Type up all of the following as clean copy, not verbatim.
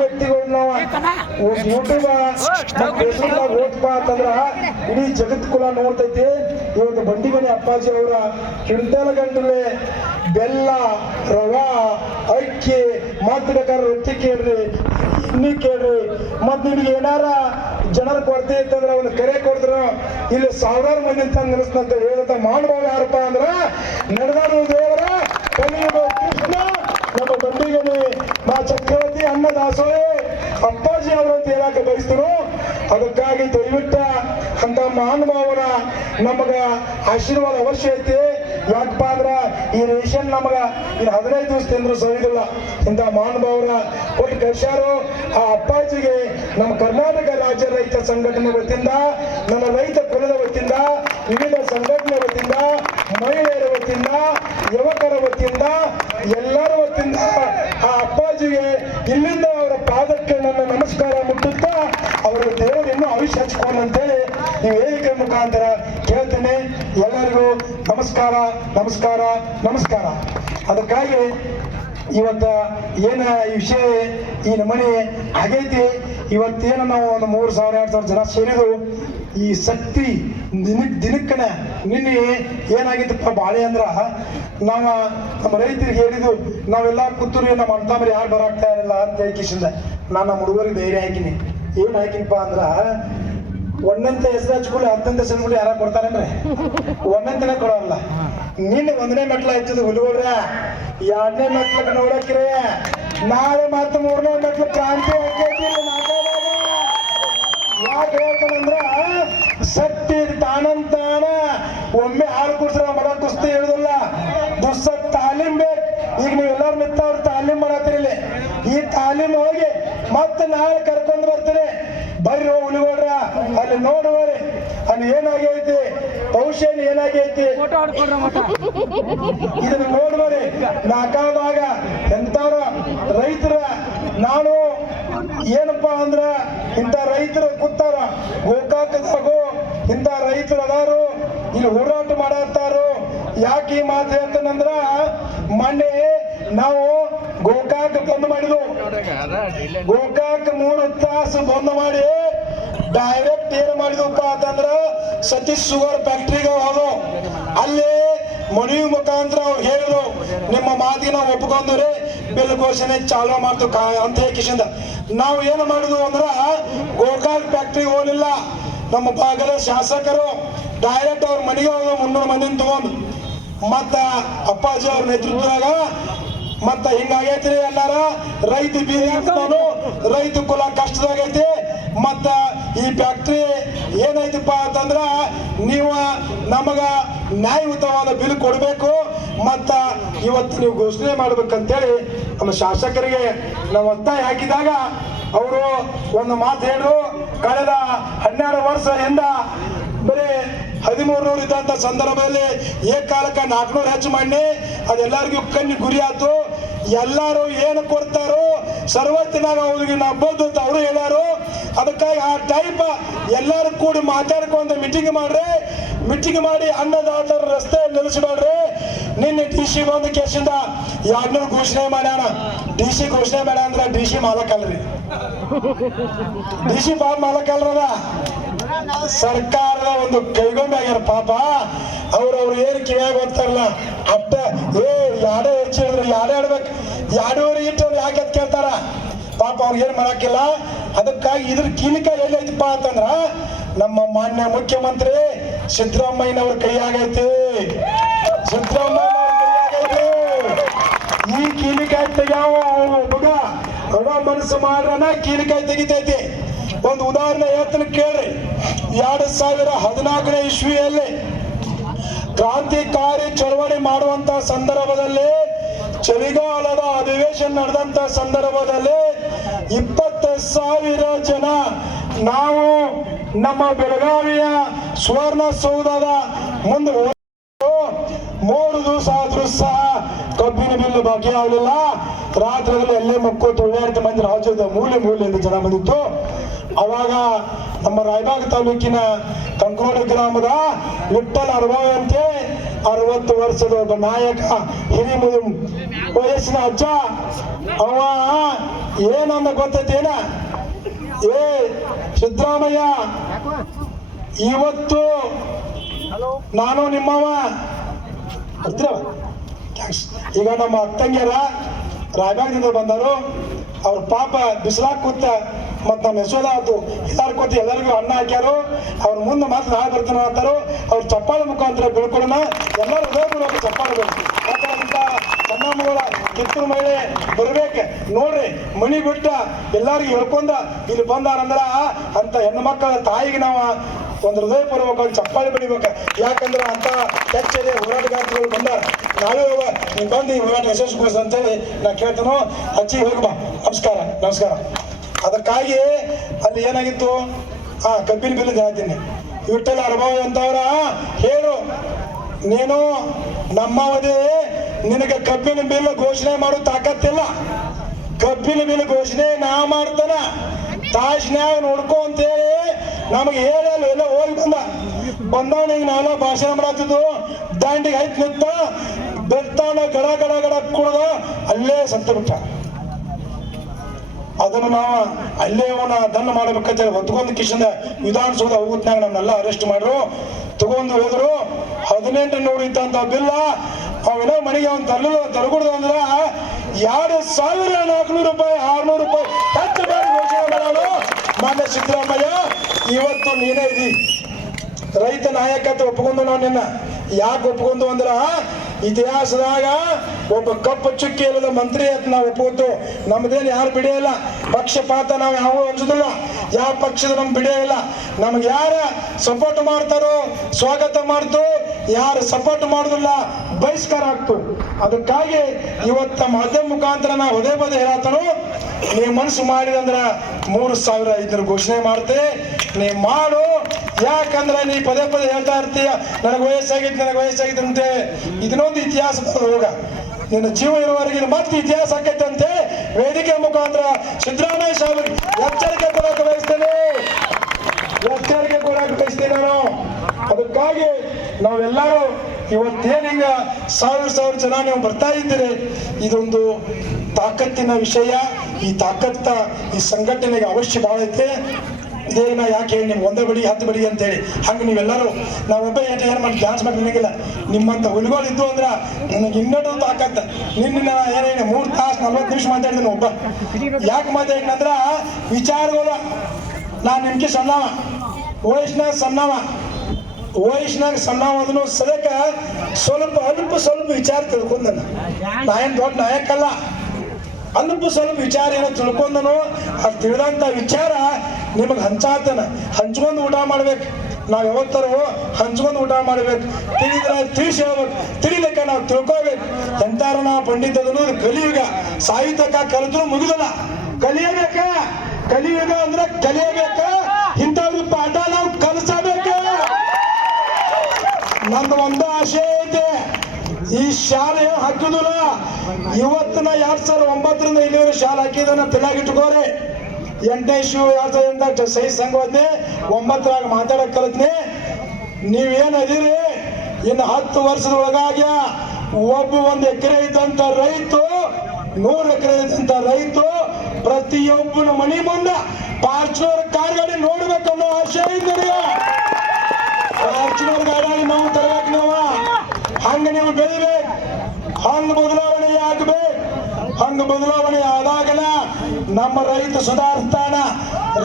ವ್ಯಕ್ತಿಗಳು ನಾವು YouTube Facebook ಓದ್ಪಾ ಅಂತಂದ್ರ ಇಡೀ ಜಗತ್ ಕುಲ ನೋಡ್ತೈತಿ. ಇವತ್ತು ಬಂಡಿಮನಿ ಅಪ್ಪಾಜಿ ಅವರ ಕ್ವಿಂಟಲ್ ಗಂಟಲೆ ಬೆಲ್ಲ, ರವಾ, ಅಕ್ಕಿ ಮತ್ ಬೇಕಾದ್ರೆ ರೊಟ್ಟಿ ಕೇಳ್ರಿ, ಇನ್ನಿ ಕೇಳ್ರಿ. ಮತ್ ನಿಮ್ಗೆ ಏನಾರ ಜನರ ಕೊರತೆ ಇತ್ತಂದ್ರ ಒಂದು ಕರೆ ಕೊಡಿದ್ರು ಇಲ್ಲಿ ಸಾವಿರಾರು ಮಂದಿ ಅಂತ ನೆನೆಸ್ತಂತ ಹೇಳಿದಂತ ಮಾಡುವ ಯಾರಪ್ಪ ಅಂದ್ರ ನಡೆದಾಡು ದೇವರ ಕೃಷ್ಣ ನಮ್ಮ ಬಂಡಿಗನಿ ಮಾ ಚಕ್ರವರ್ತಿ ಅನ್ನ ದಾಸೋಹಿ ಅಪ್ಪಾಜಿ ಅವರಂತ ಹೇಳಕ್ಕೆ ಬಯಸ್ತರು. ಅದಕ್ಕಾಗಿ ದಯವಿಟ್ಟ ಅಂತ ಮಹಾನುಭಾವರ ನಮಗ ಆಶೀರ್ವಾದ ಅವಶ್ಯ ಐತಿ. ಯಾಕಪ್ಪ ಅಂದ್ರ ಈ ರೇಷನ್ ನಮಗ ಇನ್ನು 15 ದಿವಸ ತಿಂದ್ರು ಸವಿದಿಲ್ಲ. ಇಂಥ ಮಹಾನುಭಾವರ ಕೊಟ್ಟು ಕರ್ಸಾರು. ಆ ಅಪ್ಪಾಜಿಗೆ ನಮ್ಮ ಕರ್ನಾಟಕ ರಾಜ್ಯ ರೈತ ಸಂಘಟನೆ ವತಿಯಿಂದ, ನಮ್ಮ ರೈತ ಕುಲದ ವತಿಯಿಂದ, ವಿವಿಧ ಸಂಘಟನೆ ವತಿಯಿಂದ, ಮಹಿಳೆಯರ ವತಿಯಿಂದ, ಯುವಕರ ವತಿಯಿಂದ, ಎಲ್ಲರ ವತಿಯಿಂದ ಆ ಅಪ್ಪಾಜಿಗೆ ಇಲ್ಲಿಂದ ಅವರ ಪಾದಕ್ಕೆ ನನ್ನ ನಮಸ್ಕಾರ ಮುಟ್ಟುತ್ತಾ ಅವರ ದೇವರು ಇನ್ನೂ ಆಯುಷ್ಯ ಹಚ್ಕೊಂಡಂತೇಳಿ ಈ ವೇದಿಕೆ ಮುಖಾಂತರ ಕೇಳ್ತೇನೆ. ಎಲ್ಲರಿಗೂ ನಮಸ್ಕಾರ ನಮಸ್ಕಾರ ನಮಸ್ಕಾರ. ಅದಕ್ಕಾಗಿ ಇವತ್ತ ಏನ ಈ ವಿಷಯ ಈ ನಮನೆ ಆಗೈತಿ. ಇವತ್ತೇನು ನಾವು ಒಂದು 3,000-2,000 ಜನ ಸೇರಿದು ಈ ಶಕ್ತಿ ದಿನಕ್ಕನ ನಿನ್ನೆ ಏನಾಗಿತ್ತಪ್ಪ ಬಾಳೆ ಅಂದ್ರ ನಮ್ಮ ರೈತರಿಗೆ ಹೇಳಿದ್ದು ನಾವೆಲ್ಲ ಕೂತೂರಿ ನಮ್ಮ ಅಣ್ತಂಬ್ರಿ ಯಾರು ಬರಾಕ್ತಾ ಇರಲ್ಲ ಅಂತ ಹೇಳ್ಕಿಸಿಂದ ನಾನು ನಮ್ಮ ಹುಡುಗರಿಗೆ ಧೈರ್ಯ ಹಾಕಿನಿ. ಏನ್ ಹಾಕಿನಪ್ಪ ಅಂದ್ರ ಒಂದಂತೆ ಹೆಸರು ಹಚ್ಕೊಳ್ಳಿ 10 ಹೆಸರು ಯಾರ ಕೊಡ್ತಾರೇನ್ರಿ? ಒಂದಂತನೇ ಕೊಡೋಲ್ಲ. ನಿನ್ನೆ 1ನೇ ಮೆಟ್ಲ ಹಚ್ಚದು ಹುಡುಗರ, 2ನೇ ಮೆಟ್ಲಕ್ಕೆ ನೋಡಕ್ರೆ ನಾಳೆ ಮತ್ತೆ 3ನೇ ಮೆಟ್ಲು ಕ್ರಾಂತಿ ಹಾಕೈತಿ. ಯಾಕೆ ಹೇಳ್ತಾನಂದ್ರ ಶಕ್ತಿ ತಾನಂತಾನ ಒಮ್ಮೆ ಹಾಲು ಕುಡ್ಸ್ರ ಮಗ ಕುಸ್ತಿ ಹೇಳುದಿಲ್ಲ. ದುಸ್ಸ ತಾಲೀಮ್ ಬೇಕು. ಈಗ ನೀವು ಎಲ್ಲಾರು ನಿಂತ ಅವ್ರು ತಾಲೀಮ್ ಮಾಡತ್ತಿರಲಿ. ಈ ತಾಲೀಮ್ ಹೋಗಿ ಮತ್ತೆ ನಾಳೆ ಕರ್ಕೊಂಡು ಬರ್ತೀರಿ. ಬರ್ರಿ ಹುಲಿಗೋಡ್ರ ಅಲ್ಲಿ ನೋಡುವರಿ ಅಲ್ಲಿ ಏನಾಗೈತಿ, ಔಷಧಿ ಏನಾಗೈತಿ ಇದನ್ನ ನೋಡುವರಿ. ನಾಕಾದಾಗ ಎಂತವ್ರ ರೈತರ ನಾನು ಏನಪ್ಪಾ ಅಂದ್ರ ಇಂಥ ರೈತರು ಕೂತಾರ ಗೋಕಾಕದಾಗು ಇಂಥ ರೈತರು ಅದಾರು ಇಲ್ಲಿ ಹೋರಾಟ ಮಾಡತ್ತಾರು. ಯಾಕೆ ಈ ಮಾತು ಹೇಳ್ತಾನಂದ್ರ ಮೊನ್ನೆ ನಾವು ಗೋಕಾಕ್ ಬಂದ್ ಮಾಡಿದ್ವು. ಗೋಕಾಕ್ 3 ತಾಸು ಬಂದ್ ಮಾಡಿ ಡೈರೆಕ್ಟ್ ಏನ್ ಮಾಡಿದ್ವಪ್ಪ ಅಂತಂದ್ರ ಸತೀಶ್ ಶುಗರ್ ಫ್ಯಾಕ್ಟ್ರಿಗೆ ಹೋದು. ಅಲ್ಲಿ ಮನವಿ ಮುಖಾಂತರ ಅವ್ರು ಹೇಳಿದ್ರು ನಿಮ್ಮ ಮಾತಿಗೆ ನಾವು ಒಪ್ಕೊಂಡ್ರಿ, ಬಿಲ್ ಘೋಷಣೆ ಚಾಲು ಮಾಡ್ತು ಅಂತ ಹೇಕಿಸಿಂದ ನಾವು ಏನು ಮಾಡಿದ್ವು ಅಂದ್ರ ಗೋಕಾಕ್ ಫ್ಯಾಕ್ಟ್ರಿಗೆ ಹೋಗಲಿಲ್ಲ. ನಮ್ಮ ಭಾಗದ ಶಾಸಕರು ಡೈರೆಕ್ಟ್ ಅವ್ರ ಮನೆಗೆ ಹೋದ 300 ಮಂದಿನ ತಗೊಂಡು ಮತ್ತ ಅಪ್ಪಾಜಿ ಅವ್ರ ನೇತೃತ್ವದಾಗ ಮತ್ತ ಹಿಂಗಾಗೈತಿ ಎಲ್ಲಾರ ರೈತ ಬೀದಿ ನಾನು ರೈತ ಕುಲ ಕಷ್ಟದಾಗೈತಿ. ಮತ್ತ ಈ ಫ್ಯಾಕ್ಟ್ರಿ ಏನೈತಿಪ್ಪ ಅಂತಂದ್ರ ನೀವು ನಮಗ ನ್ಯಾಯಯುತವಾದ ಬಿಲ್ ಕೊಡಬೇಕು, ಮತ್ತ ಇವತ್ತು ನೀವು ಘೋಷಣೆ ಮಾಡ್ಬೇಕಂತೇಳಿ ನಮ್ಮ ಶಾಸಕರಿಗೆ ನಾವು ಒತ್ತಾಯ ಹಾಕಿದಾಗ ಅವರು ಒಂದು ಮಾತು ಹೇಳಿದ್ರು. ಕಳೆದ 12 ವರ್ಷದಿಂದ ಬರೀ 1300 ಇದ್ದಂತ ಸಂದರ್ಭದಲ್ಲಿ ಏಕಾಲಕ್ಕೆ 400 ಹೆಚ್ಚು ಮಾಡಿ ಅದೆಲ್ಲರಿಗೂ ಕಣ್ಣು ಗುರಿ ಆಯ್ತು. ಎಲ್ಲಾರು ಏನು ಕೊಡ್ತಾರೋ ಸರ್ವತ್ತಿನಾಗ ಅವ್ರಿಗೆ ನಬ್ಬದ್ದು ಅಂತ ಅವರು ಹೇಳ್ಯಾರು. ಅದಕ್ಕಾಗಿ ಆ ಟೈಪ್ ಎಲ್ಲಾರು ಕೂಡಿ ಮಾತಾಡ್ಕೊಂಡು ಮೀಟಿಂಗ್ ಮಾಡ್ರಿ. ಮೀಟಿಂಗ್ ಮಾಡಿ ಅನ್ನದಾತರ ರಸ್ತೆ ನಿಲ್ಲಿಸ್ಬೇಡ್ರಿ. ನಿನ್ನೆ DC ಬಂದ ಕೇಸಿಂದ 200 ಘೋಷಣೆ ಮಾಡ್ಯಾನ. DC ಘೋಷಣೆ ಮಾಡ ಅಂದ್ರ DC ಮಾಲಕ್ ಅಲ್ರಿ, DC ಮಾಲಕ್ ಅಲ್ರದ ಸರ್ಕಾರದ ಒಂದು ಕೈಗೊಂಡಾಗ್ಯಾರ. ಪಾಪ ಅವ್ರವ್ರು ಏನ್ ಕಿವಿಯಾಗ ಗೊತ್ತಾರಲ್ಲ ಅಟ್ಟ ಯಾಡೇ ಹೆಚ್ಚಿದ್ರೆ ಯಾಡೇ ಆಡ್ಬೇಕು, 2.5 ಇಟ್ಟವ್ರು ಯಾಕೆ ಅಂತ ಕೇಳ್ತಾರ. ಪಾಪ ಅವ್ರಿಗೆ ಏನ್ ಮಾಡಾಕಿಲ್ಲ. ಅದಕ್ಕಾಗಿ ಇದ್ರ ಕೀಲಿಕ ಎಲ್ಲೈತಪ್ಪ ಅಂತಂದ್ರ ನಮ್ಮ ಮಾನ್ಯ ಮುಖ್ಯಮಂತ್ರಿ ಸಿದ್ದರಾಮಯ್ಯನವ್ರ ಕೈಯಾಗೈತಿ. ಸಿದ್ದರಾಮಯ್ಯನವ್ರ ಕೈಯಾಗೈತಿ. ಈ ಕೀಲಿಕಾಯಿ ತೆಗ್ಯಾವ ಹುಡುಗ ಹೊಡ ಮನಸ್ಸು ಮಾಡ್ರನ ಕೀಲಿಕಾಯಿ ತೆಗಿತೈತಿ. ಒಂದು ಉದಾಹರಣೆ ಹೇಳ್ತೀನಿ ಕೇಳ್ರಿ. 2014ನೇ ಇಸ್ವಿಯಲ್ಲಿ ಕ್ರಾಂತಿಕಾರಿ ಚಳವಳಿ ಮಾಡುವಂತ ಸಂದರ್ಭದಲ್ಲಿ ಚಳಿಗಾಲದ ಅಧಿವೇಶನ ನಡೆದಂತ ಸಂದರ್ಭದಲ್ಲಿ 20,000 ಜನ ನಾವು ನಮ್ಮ ಬೆಳಗಾವಿಯ ಸುವರ್ಣಸೌಧದ ಮುಂದೆ 3 ದಿವಸ ಆದ್ರೂ ಸಹ ಕಬ್ಬಿನ ಬಿಲ್ಲು ಬಾಕಿ ಆಗಲಿಲ್ಲ. ರಾತ್ರಿಯಲ್ಲಿ ಎಲ್ಲೇ ಮಕ್ಕಳು ಓಡಾಡ್ತಾ ಮಂದಿ ರಾಜ್ಯದ ಮೂಲೆಯಿಂದ ಜನ ಬಂದಿತ್ತು. ಅವಾಗ ನಮ್ಮ ರಾಯಬಾಗ ತಾಲೂಕಿನ ಕಂಕೋಡ ಗ್ರಾಮದ ವಿಠ್ಠಲ ಅರಬಾವಿ ಅಂತೆ 60 ವರ್ಷದ ಒಬ್ಬ ನಾಯಕ, ಹಿರಿಯ ವಯಸ್ಸಿನ ಅಜ್ಜ. ಅವ ಏನಂದ ಗೊತ್ತೈತೇನ? ಏ ಸಿದ್ದರಾಮಯ್ಯ, ಇವತ್ತು ನಾನು ನಿಮ್ಮವ ಈಗ ನಮ್ಮ ಅಕ್ಕಂಗ್ಯಾರ ರಾಯಬಾಗದಿಂದ ಬಂದರು. ಅವ್ರ ಪಾಪ ಬಿಸಿಲಾಗ ಕೂತ ಮತ್ತು ನಮ್ಮ ಯಶೋಧ ಆಯ್ತು ಎಲ್ಲಾರು ಕೂತು ಎಲ್ಲರಿಗೂ ಅನ್ನ ಹಾಕ್ಯಾರು. ಅವ್ರ ಮುಂದೆ ಮಾತ್ರ ನಾಳೆ ಬರ್ತಾನೆ ಅಂತಾರು. ಅವ್ರ ಚಪ್ಪಾಳೆ ಮುಖಾಂತರ ಬೀಳ್ಕೊಡೋಣ. ಎಲ್ಲರೂ ಹೃದಯಪೂರ್ವಕ ಚಪ್ಪಾಳೆ ಬೇಕು. ಅಂತ ಸಣ್ಣಮ್ಮಗಳ ಕಿತ್ತೂರು ಮಹಿಳೆ ಬರ್ಬೇಕು ನೋಡ್ರಿ. ಮನಿ ಬಿಟ್ಟ ಎಲ್ಲರಿಗೂ ಹೇಳ್ಕೊಂಡ ಇಲ್ಲಿ ಬಂದಾರಂದ್ರ ಅಂತ ಹೆಣ್ಣು ಮಕ್ಕಳ ತಾಯಿಗೆ ನಾವು ಒಂದು ಹೃದಯಪೂರ್ವಕವಾಗಿ ಚಪ್ಪಾಳೆ ಬಡಿಬೇಕು. ಯಾಕಂದ್ರೆ ಅಂತ ಹೆಚ್ಚಿಗೆ ಹೋರಾಟಗಾರಗಳು ಬಂದಾರ. ನಾವೇ ನೀವು ಬಂದು ಈ ಹೋರಾಟ ಯಶಸ್ವಿಗೊಳಿಸ ಅಂತೇಳಿ ನಾ ಕೇಳ್ತಾನೋ. ಅಜ್ಜಿ ಹೋಗಿ ಬಾ. ನಮಸ್ಕಾರ ನಮಸ್ಕಾರ. ಅದಕ್ಕಾಗಿ ಅಲ್ಲಿ ಏನಾಗಿತ್ತು, ಕಬ್ಬಿನ ಬಿಲ್ಲದ ಹೇಳ್ತೀನಿ. ವಿಠ್ಠಲ ಅನುಭವ ಅಂತವ್ರ ಹೇಳು, ನೀನು ನಮ್ಮವದೇ, ನಿನಗೆ ಕಬ್ಬಿನ ಬಿಲ್ ಘೋಷಣೆ ಮಾಡೋ ತಾಕತ್ತಿಲ್ಲ. ಕಬ್ಬಿನ ಬಿಲ್ ಘೋಷಣೆ ನಾ ಮಾಡ್ತಾನ, ತಾಸ್ನ್ಯಾಗ ನೋಡ್ಕೊ ಅಂತೇಳಿ ನಮಗೆ ಹೇಳಲ್ಲ. ಎಲ್ಲ ಹೋಗಿ ಬಂದವನಿಗೆ ನಾವೆಲ್ಲ ಭಾಷಣ ಮಾಡತ್ತಿದ್ದು. ದಾಂಡಿಗೆ ಆಯ್ತು ನಿಂತ ಬೆತ್ತಾನ ಗಡ ಗಡ ಗಡ ಕುಡ್ದ ಅಲ್ಲೇ ಸತ್ತು ಬಿಟ್ಟ. ಅದನ್ನು ನಾವು ಅಲ್ಲೇ ಅವನ ದನ್ನ ಮಾಡ್ಬೇಕಂತ ಹೊತ್ಕೊಂಡ್ ಕಿಶನ್ ವಿಧಾನಸೌಧ ಹೋಗುತ್ನಾಗ ನಮ್ನೆಲ್ಲ ಅರೆಸ್ಟ್ ಮಾಡ್ರು, ತಗೊಂಡು ಹೋದ್ರು. 1800 ಇದ್ದಂತ ಬಿಲ್ಲ ಅವೇನೋ ಮನೆಗೆ ಅವ್ನು ತರಗುಡ್ದು ಅಂದ್ರ 2400 ರೂಪಾಯಿ 600 ರೂಪಾಯಿ ಹೆಚ್ಚು ಮಾಡಿ ಘೋಷಣೆ ಮಾಡೋನು ಮಾನ್ಯ ಸಿದ್ದರಾಮಯ್ಯ. ಇವತ್ತು ನೀನೇ ಇದಿ ರೈತ ನಾಯಕತ್ವ ಒಪ್ಕೊಂಡು. ನಾವು ನಿನ್ನ ಯಾಕೆ ಒಪ್ಕೊಂಡು ಅಂದ್ರ, ಇತಿಹಾಸದಾಗ ಒಬ್ಬ ಕಪ್ಪು ಚುಕ್ಕಿ ಇಲ್ಲದ ಮಂತ್ರಿ ಅಂತ ನಾವು ಒಪ್ಪುವುದು. ನಮ್ದೇನು ಯಾರು ಬಿಡಿಯಲ್ಲ, ಪಕ್ಷಪಾತ ನಾವು ಯಾವ ಅನ್ಸುದಿಲ್ಲ. ಯಾವ ಪಕ್ಷದ ನಮ್ಗೆ ಬಿಡಿಯಿಲ್ಲ. ನಮ್ಗೆ ಯಾರ ಸಪೋರ್ಟ್ ಮಾಡ್ತಾರೋ ಸ್ವಾಗತ ಮಾಡ್ತು, ಯಾರು ಸಪೋರ್ಟ್ ಮಾಡುದಿಲ್ಲ ಬಹಿಷ್ಕಾರ ಆಗ್ತು. ಅದಕ್ಕಾಗಿ ಇವತ್ತ ಮಾಧ್ಯಮ ಮುಖಾಂತರ ನಾವು ಪದೇ ಪದೇ ಹೇಳತ್ತನು, ನೀವು ಮನಸ್ಸು ಮಾಡಿದಂದ್ರ 3500 ಘೋಷಣೆ ಮಾಡ್ತೆ, ನೀ ಮಾಡು. ಯಾಕಂದ್ರೆ ನೀ ಪದೇ ಪದೇ ಹೇಳ್ತಾ ಇರ್ತೀಯ ನನಗೆ ವಯಸ್ಸಾಗಿತ್ತು ಅಂತೆ. ಇದನ್ನೊಂದು ಇತಿಹಾಸ ಹೋಗ, ನಿನ್ನ ಜೀವ ಇರುವವರೆಗೆ ಮತ್ತೆ ಇತಿಹಾಸ ಆಕೈತಂತೆ. ವೇದಿಕೆ ಮುಖಾಂತರ ಸಿದ್ದರಾಮಯ್ಯ ಸಾಹೇಬರಿಗೆ ಎಚ್ಚರಿಕೆ ಕೊಡಕ್ಕೆ ಬಯಸ್ತೇನೆ ನಾನು. ಅದಕ್ಕಾಗಿ ನಾವೆಲ್ಲರೂ ಇವತ್ತೇನು ಹಿಂಗ ಸಾವಿರ ಜನ ನೀವು ಬರ್ತಾ ಇದ್ದೀರಿ, ಇದೊಂದು ತಾಕತ್ತಿನ ವಿಷಯ. ಈ ತಾಕತ್ತ ಈ ಸಂಘಟನೆಗೆ ಅವಶ್ಯ ಭಾಳ ಐತೆ. ಇದೇನ ಯಾಕೆ ಹೇಳಿ ನಿಮ್ಗೆ 1 ಬಡಿ 10 ಬಡಿ ಅಂತೇಳಿ ಹಂಗೆ ನೀವೆಲ್ಲರೂ ನಾವೊಬ್ಬ ಏನು ಮಾಡಿ ಡ್ಯಾನ್ಸ್ ಮಾಡಿ ನಿನಗಿಲ್ಲ. ನಿಮ್ಮಂತ ಹುಲಿಗಳು ಇದ್ದು ಅಂದ್ರೆ ನನಗೆ ಇನ್ನೊಂದು ತಾಕತ್ತ. ನಿನ್ನ ಏನೇನು 3 ತಾಸು 40 ನಿಮಿಷ ಮಾತಾಡಿದ್ದೀನಿ ಒಬ್ಬ. ಯಾಕೆ ಮಾತಾಡಿನಂದ್ರ ವಿಚಾರಗಳು ನಾನು ನಿಮ್ಗೆ ಸಣ್ಣವ, ವಯಸ್ಸಿನಾಗ ಸಣ್ಣವ ಅದನ್ನು ಸದ್ಯಕ್ಕೆ ಸ್ವಲ್ಪ ವಿಚಾರ ತಿಳ್ಕೊಂಡ. ನಾ ಏನು ದೊಡ್ಡ ನಾಯಕಲ್ಲ, ಸ್ವಲ್ಪ ವಿಚಾರ ಏನೋ ತಿಳ್ಕೊಂಡನು. ಅದು ತಿಳಿದಂಥ ವಿಚಾರ ನಿಮಗೆ ಹಂಚ್ಕೊಂಡು ಊಟ ಮಾಡ್ಬೇಕು. ನಾವು ಯಾವತ್ತರೂ ಹಂಚ್ಕೊಂಡು ಊಟ ಮಾಡ್ಬೇಕು. ತಿಳಿಸಿ ಹೇಳ್ಬೇಕು, ತಿಳಿಲಿಕ್ಕೆ ನಾವು ತಿಳ್ಕೋಬೇಕು. ಎಂತಾರ ನಾವು ಪಂಡಿತದನು ಕಲಿಯುಗ ಸಾಹಿತ್ಯಕ ಕಲಿದ್ರು ಮುಗಿದಲ್ಲ, ಕಲಿಯುಗ ಅಂದ್ರೆ ಕಲಿಯಬೇಕ. ಇಂಥವ್ರ ಪಾಠ ನಾವು ಕಲಿಸಬೇಕು. ನಂದು ಒಂದು ಆಶೆ ಐತೆ, ಈ ಶಾಲೆ ಹಾಕಿದಿಲ್ಲ. ಇವತ್ತಿನ 2009ರಿಂದ ಇಲ್ಲಿವರೆ ಶಾಲೆ ಹಾಕಿದನ್ನ ತಲೆಯಾಗಿಟ್ಕೋರಿ. 8ನೇ ಶಿವ 2008 ಸಹಿ ಸಂಘವನ್ನೇ 9ರಾಗ ಮಾತಾಡಕ್ ಕಲಿತ್ನಿ. ನೀವೇನ್ ಅದೀರಿ, ಇನ್ನು 10 ವರ್ಷದೊಳಗಾಗ್ಯ ಒಬ್ಬ 1 ಎಕರೆ ಇದ್ದಂತ ರೈತ 100 ಎಕರೆ ಇದ್ದಂತ ರೈತ ಪ್ರತಿಯೊಬ್ಬನ ಮನಿ ಮುಂದೆ ಫಾರ್ಚುನರ್ ಕಾರ್ ಗಾಡಿ ನೋಡ್ಬೇಕನ್ನೋ ಆಶೆ ಇದ್ದೀರಿ. ಫಾರ್ಚುನರ್ ಗಾಡಿ ನಾವು ತರಬೇಕು. ನಾವು ಹಂಗ ನೀವು ಬೆಳಿಬೇಕು, ಹಂಗ ಬದಲಾವಣೆ ಆಗ್ಬೇಕು. ಹಂಗ ಬದಲಾವಣೆ ಆದಾಗಲ ನಮ್ಮ ರೈತ ಸುಧಾರಿಸ್ತಾನ.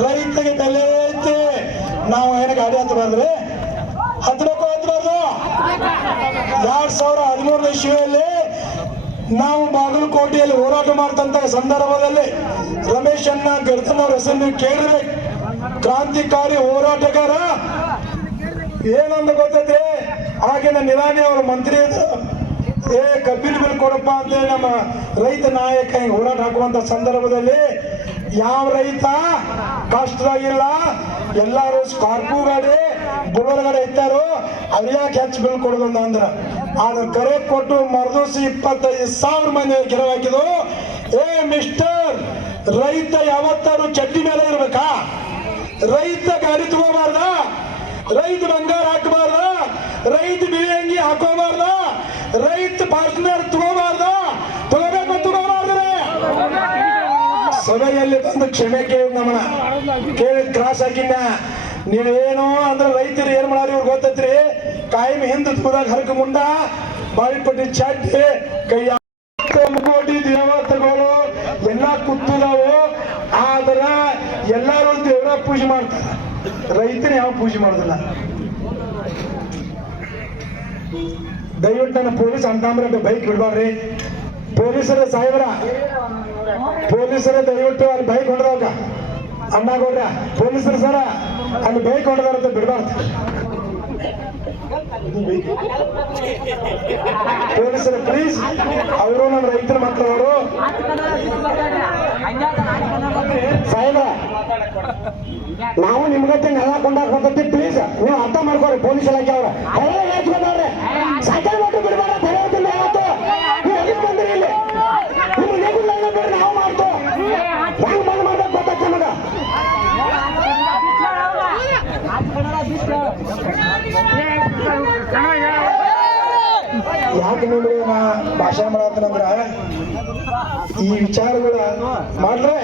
ರೈತಗೆ ಬೆಲೆ ಐತಿ. ನಾವು ಏನು ಗಾಡಿ ಹತ್ತಬಾರ್ದ್ರಿ, ಹತ್ತಬಾರ್ದು. 2013ನೇ ಇಸ್ವಿಯಲ್ಲಿ ನಾವು ಬಾಗಲಕೋಟೆಯಲ್ಲಿ ಹೋರಾಟ ಮಾಡ್ತಂತ ಸಂದರ್ಭದಲ್ಲಿ ರಮೇಶ್ ಅಣ್ಣ ಗರ್ದನ್ ಅವ್ರ ಹೆಸರು ನೀವು ಕೇಳಿರ್ಬೇಕು. ಕ್ರಾಂತಿಕಾರಿ ಹೋರಾಟಗಾರ ಏನಂದ ಗೊತ್ತೈತ್ರಿ, ಆಗಿನ ನಿರಾಣಿ ಅವ್ರ ಮಂತ್ರಿ ಕಬ್ಬಿನ ಬಿಲ್ ಕೊಡಪ್ಪ ಅಂತೇಳಿ ನಮ್ಮ ರೈತ ನಾಯಕ ಹೋರಾಟ ಹಾಕುವಂತ ಸಂದರ್ಭದಲ್ಲಿ ಯಾವ ರೈತ ಕಷ್ಟದಾಗಿಲ್ಲ, ಎಲ್ಲಾರು ಸ್ಕಾರ್ಪು ಗಾಡಿ ಬುಲರ್ ಗಾಡಿ ಇತ್ತಾರೋ ಅವ್ಯಾಕೆ ಹೆಚ್ಚು ಬಿಲ್ ಕೊಡೋದು ಅಂದ್ರ ಅದ್ರ ಕರೆ ಕೊಟ್ಟು ಮರದೋಸಿ 25,000 ಮಂದಿ ಗಿರವ್ ಹಾಕಿದ್ರು. ಮಿಸ್ಟರ್, ರೈತ ಯಾವತ್ತಾರು ಚಡ್ಡಿ ಮೇಲೆ ಇರ್ಬೇಕಾ? ರೈತ ಗಾಡಿ ತಗೋಬಾರ್ದ, ರೈತ ಬಂಗಾರ ಹಾಕಬಾರ್ದ, ರೈತ ಬಿಳಿ ಅಂಗಿ ಹಾಕೋಬಾರ್ದ, ಸಭೆಯಲ್ಲಿ ಬಂದು ಕ್ಷಮೆ ಕೇಳಿದ್ ನಮ್ಮನ್ನ ಕೇಳಿದ್ ಕ್ರಾಸ್ ಹಾಕಿನ ನೀವೇನು ಅಂದ್ರೆ ರೈತರು ಏನ್ ಮಾಡಾರಿ ಇವ್ರು ಗೊತ್ತೈತ್ರಿ ಕಾಯಂ ಹಿಂದ್ ತುದಾಗ ಹರಕ ಮುಂಡ ಬಾಳಿಪಟ್ಟಿ ಚಾಟಿ ಕೈ ಕೋಟಿ ದೇವತೆಗಳು ಎಲ್ಲ ಕುತ್ತದಾವು ಆದ್ರ ಎಲ್ಲಾರು ದೇವರ ಪೂಜೆ ಮಾಡ್ತಾರ ರೈತರು ಯಾವ ಪೂಜೆ ಮಾಡೋದಿಲ್ಲ. ದಯವಿಟ್ಟು ನನ್ನ ಪೊಲೀಸ್ ಅಂತಾಮ್ರೆ ಬೈಕ್ ಬಿಡ್ಬಾರ್ರಿ. ಪೊಲೀಸರ ಸಾಹೇಬ್ರ ಪೊಲೀಸರ ದಯವಿಟ್ಟು ಅಲ್ಲಿ ಬೈಕ್ ಹೊಡೆದವಾಗ ಅಣ್ಣಾಗೌಡ್ರ ಪೊಲೀಸರು ಸರ ಅಲ್ಲಿ ಬೈಕ್ ಹೊಡೆದಾರಂತ ಬಿಡ್ಬಾರ್ದು. ಪೊಲೀಸರು ಪ್ಲೀಸ್, ಅವರು ನಮ್ಮ ರೈತರ ಮಕ್ಕಳವರು. ಸಾಹೇಬ್ರ ನಾವು ನಿಮ್ಗತ್ತೆ ನೆಲ ಕೊಂಡಾಗ ಹೋಗ್ತೀವಿ, ಪ್ಲೀಸ್ ನೀವು ಅರ್ಥ ಮಾಡ್ಕೊರಿ. ಪೊಲೀಸ್ ಇಲಾಖೆ ಅವ್ರ ಹೇಳ್ಕೊಂಡ್ರೆ ಸೈಕಲ್ ಮಕ್ಕಳು ಬಿಡಬಾರ ತಲೆವತ್ತಿಲ್ಲ ಯಾವತ್ತು ನೀವು ಎದಕ್ಕೆ ಬಂದ್ರಿ ಇಲ್ಲಿ ನೀವು ಲೇಗುಲ್ಲ ಬೇಡ್ರಿ ನಾವು ಮಾಡ್ತು ಹೆಂಗ್ ಬಂದ್ ಮಾಡ್ಬೇಕು ಗೊತ್ತೈತೆ ನಮಗ. ಯಾಕೆ ನಿಮ್ಗೆ ನಾ ಭಾಷಣ ಮಾಡತ್ತಂದ್ರ ಈ ವಿಚಾರಗಳ ಮಾಡ್ರೆ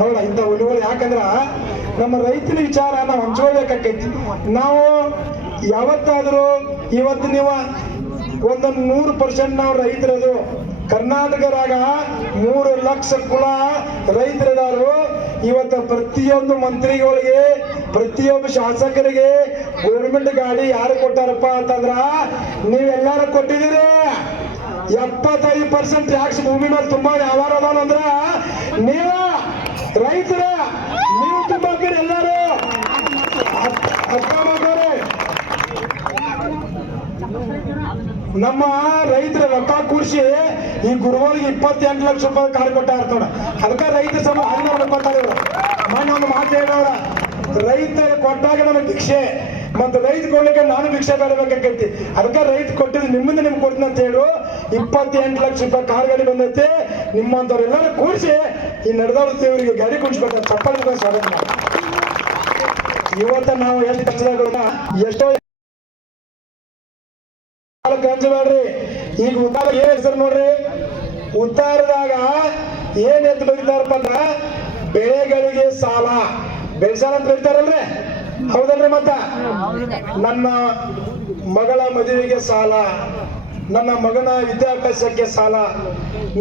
ನೋಡ ಇಂಥ ಉಳಿಗಳು. ಯಾಕಂದ್ರ ನಮ್ಮ ರೈತನ ವಿಚಾರ ನಾವು ಹಂಚ್ಕೋಬೇಕಾಕೈತಿ. ನಾವು ಯಾವತ್ತಾದ್ರೂ ಇವತ್ತು ನೀವು ಒಂದು 100% ನಾವು ರೈತರದು. ಕರ್ನಾಟಕದಾಗ 3 ಲಕ್ಷ ಕುಲ ರೈತರಿದಾರು. ಇವತ್ತು ಪ್ರತಿಯೊಂದು ಮಂತ್ರಿಗಳಿಗೆ ಪ್ರತಿಯೊಬ್ಬ ಶಾಸಕರಿಗೆ ಗೌರ್ಮೆಂಟ್ ಗಾಡಿ ಯಾರು ಕೊಟ್ಟಾರಪ್ಪ ಅಂತಂದ್ರ ನೀವೆಲ್ಲಾರು ಕೊಟ್ಟಿದ್ದೀರಿ. 75% ಟ್ಯಾಕ್ಸ್ ಭೂಮಿ ಮೇಲೆ ತುಂಬಾ ವ್ಯವಹಾರ ಅದಾವಂದ್ರ ನೀವ ರೈತರ ನೀವು ತುಂಬಾಕಿರಿ ಎಲ್ಲಾರು ಅರ್ಥ ಮಾಡ್ತಾರೆ. ನಮ್ಮ ರೈತರ ರೊಕ್ಕ ಕೂಡಿಸಿ ಈ ಗುರುಗಳಿಗೆ 28 ಲಕ್ಷ ರೂಪಾಯಿ ಕಾರ್ ಕೊಟ್ಟ ನೋಡ. ಅದಕ್ಕೆ ರೈತರ ಸಮ ಹಂಗ ಕೊಡ್ತಾರೆ. ಮನೆ ಒಂದು ಮಾತು ಹೇಳೋರ ರೈತ ಕೊಟ್ಟಾಗ ನಮಗೆ ಭಿಕ್ಷೆ ಮತ್ತೆ ರೈತ ಕೊಡ್ಲಿಕ್ಕೆ ನಾನು ಭಿಕ್ಷೆ ಬೇಡಬೇಕಾಗೈತಿ. ಅದಕ್ಕೆ ರೈತ ಕೊಟ್ಟಿದ್ದು ನಿಮ್ಮಿಂದ ನಿಮ್ಗೆ ಕೊಡ್ತೀನಿ ಅಂತ ಹೇಳು 28 ಲಕ್ಷ ರೂಪಾಯಿ ಕಾರ್ ಗಾಡಿ ಬಂದೈತಿ. ನಿಮ್ಮಂತವ್ರೆಲ್ಲರೂ ಕೂಡಿಸಿ ಈ ನಡೆದವ್ರ ದೇವರಿಗೆ ಗಾಡಿ ಕುಡಿಸ್ಬೇಕು. ಚಪ್ಪಲ್ ಸ್ವಾಗತ. ಇವತ್ತ ನಾವು ಎಷ್ಟು ಕಷ್ಟದಾಗ ಎಷ್ಟೋ ಬೇಡ್ರಿ. ಈಗ ಉತ್ತಾರ ಏನ್ ಹೆಸರು ನೋಡ್ರಿ, ಉತ್ತಾರದಾಗ ಏನ್ ಎದ್ದು ಬರೀತಾರಪ್ಪ ಅಂದ್ರ ಬೆಳೆಗಳಿಗೆ ಸಾಲ ಬೆಳೆಸಾಲ ಅಂತ ಬರೀತಾರಲ್ರಿ, ಹೌದಲ್ರಿ? ಮತ್ತ ನನ್ನ ಮಗಳ ಮದುವೆಗೆ ಸಾಲ, ನನ್ನ ಮಗನ ವಿದ್ಯಾಭ್ಯಾಸಕ್ಕೆ ಸಾಲ,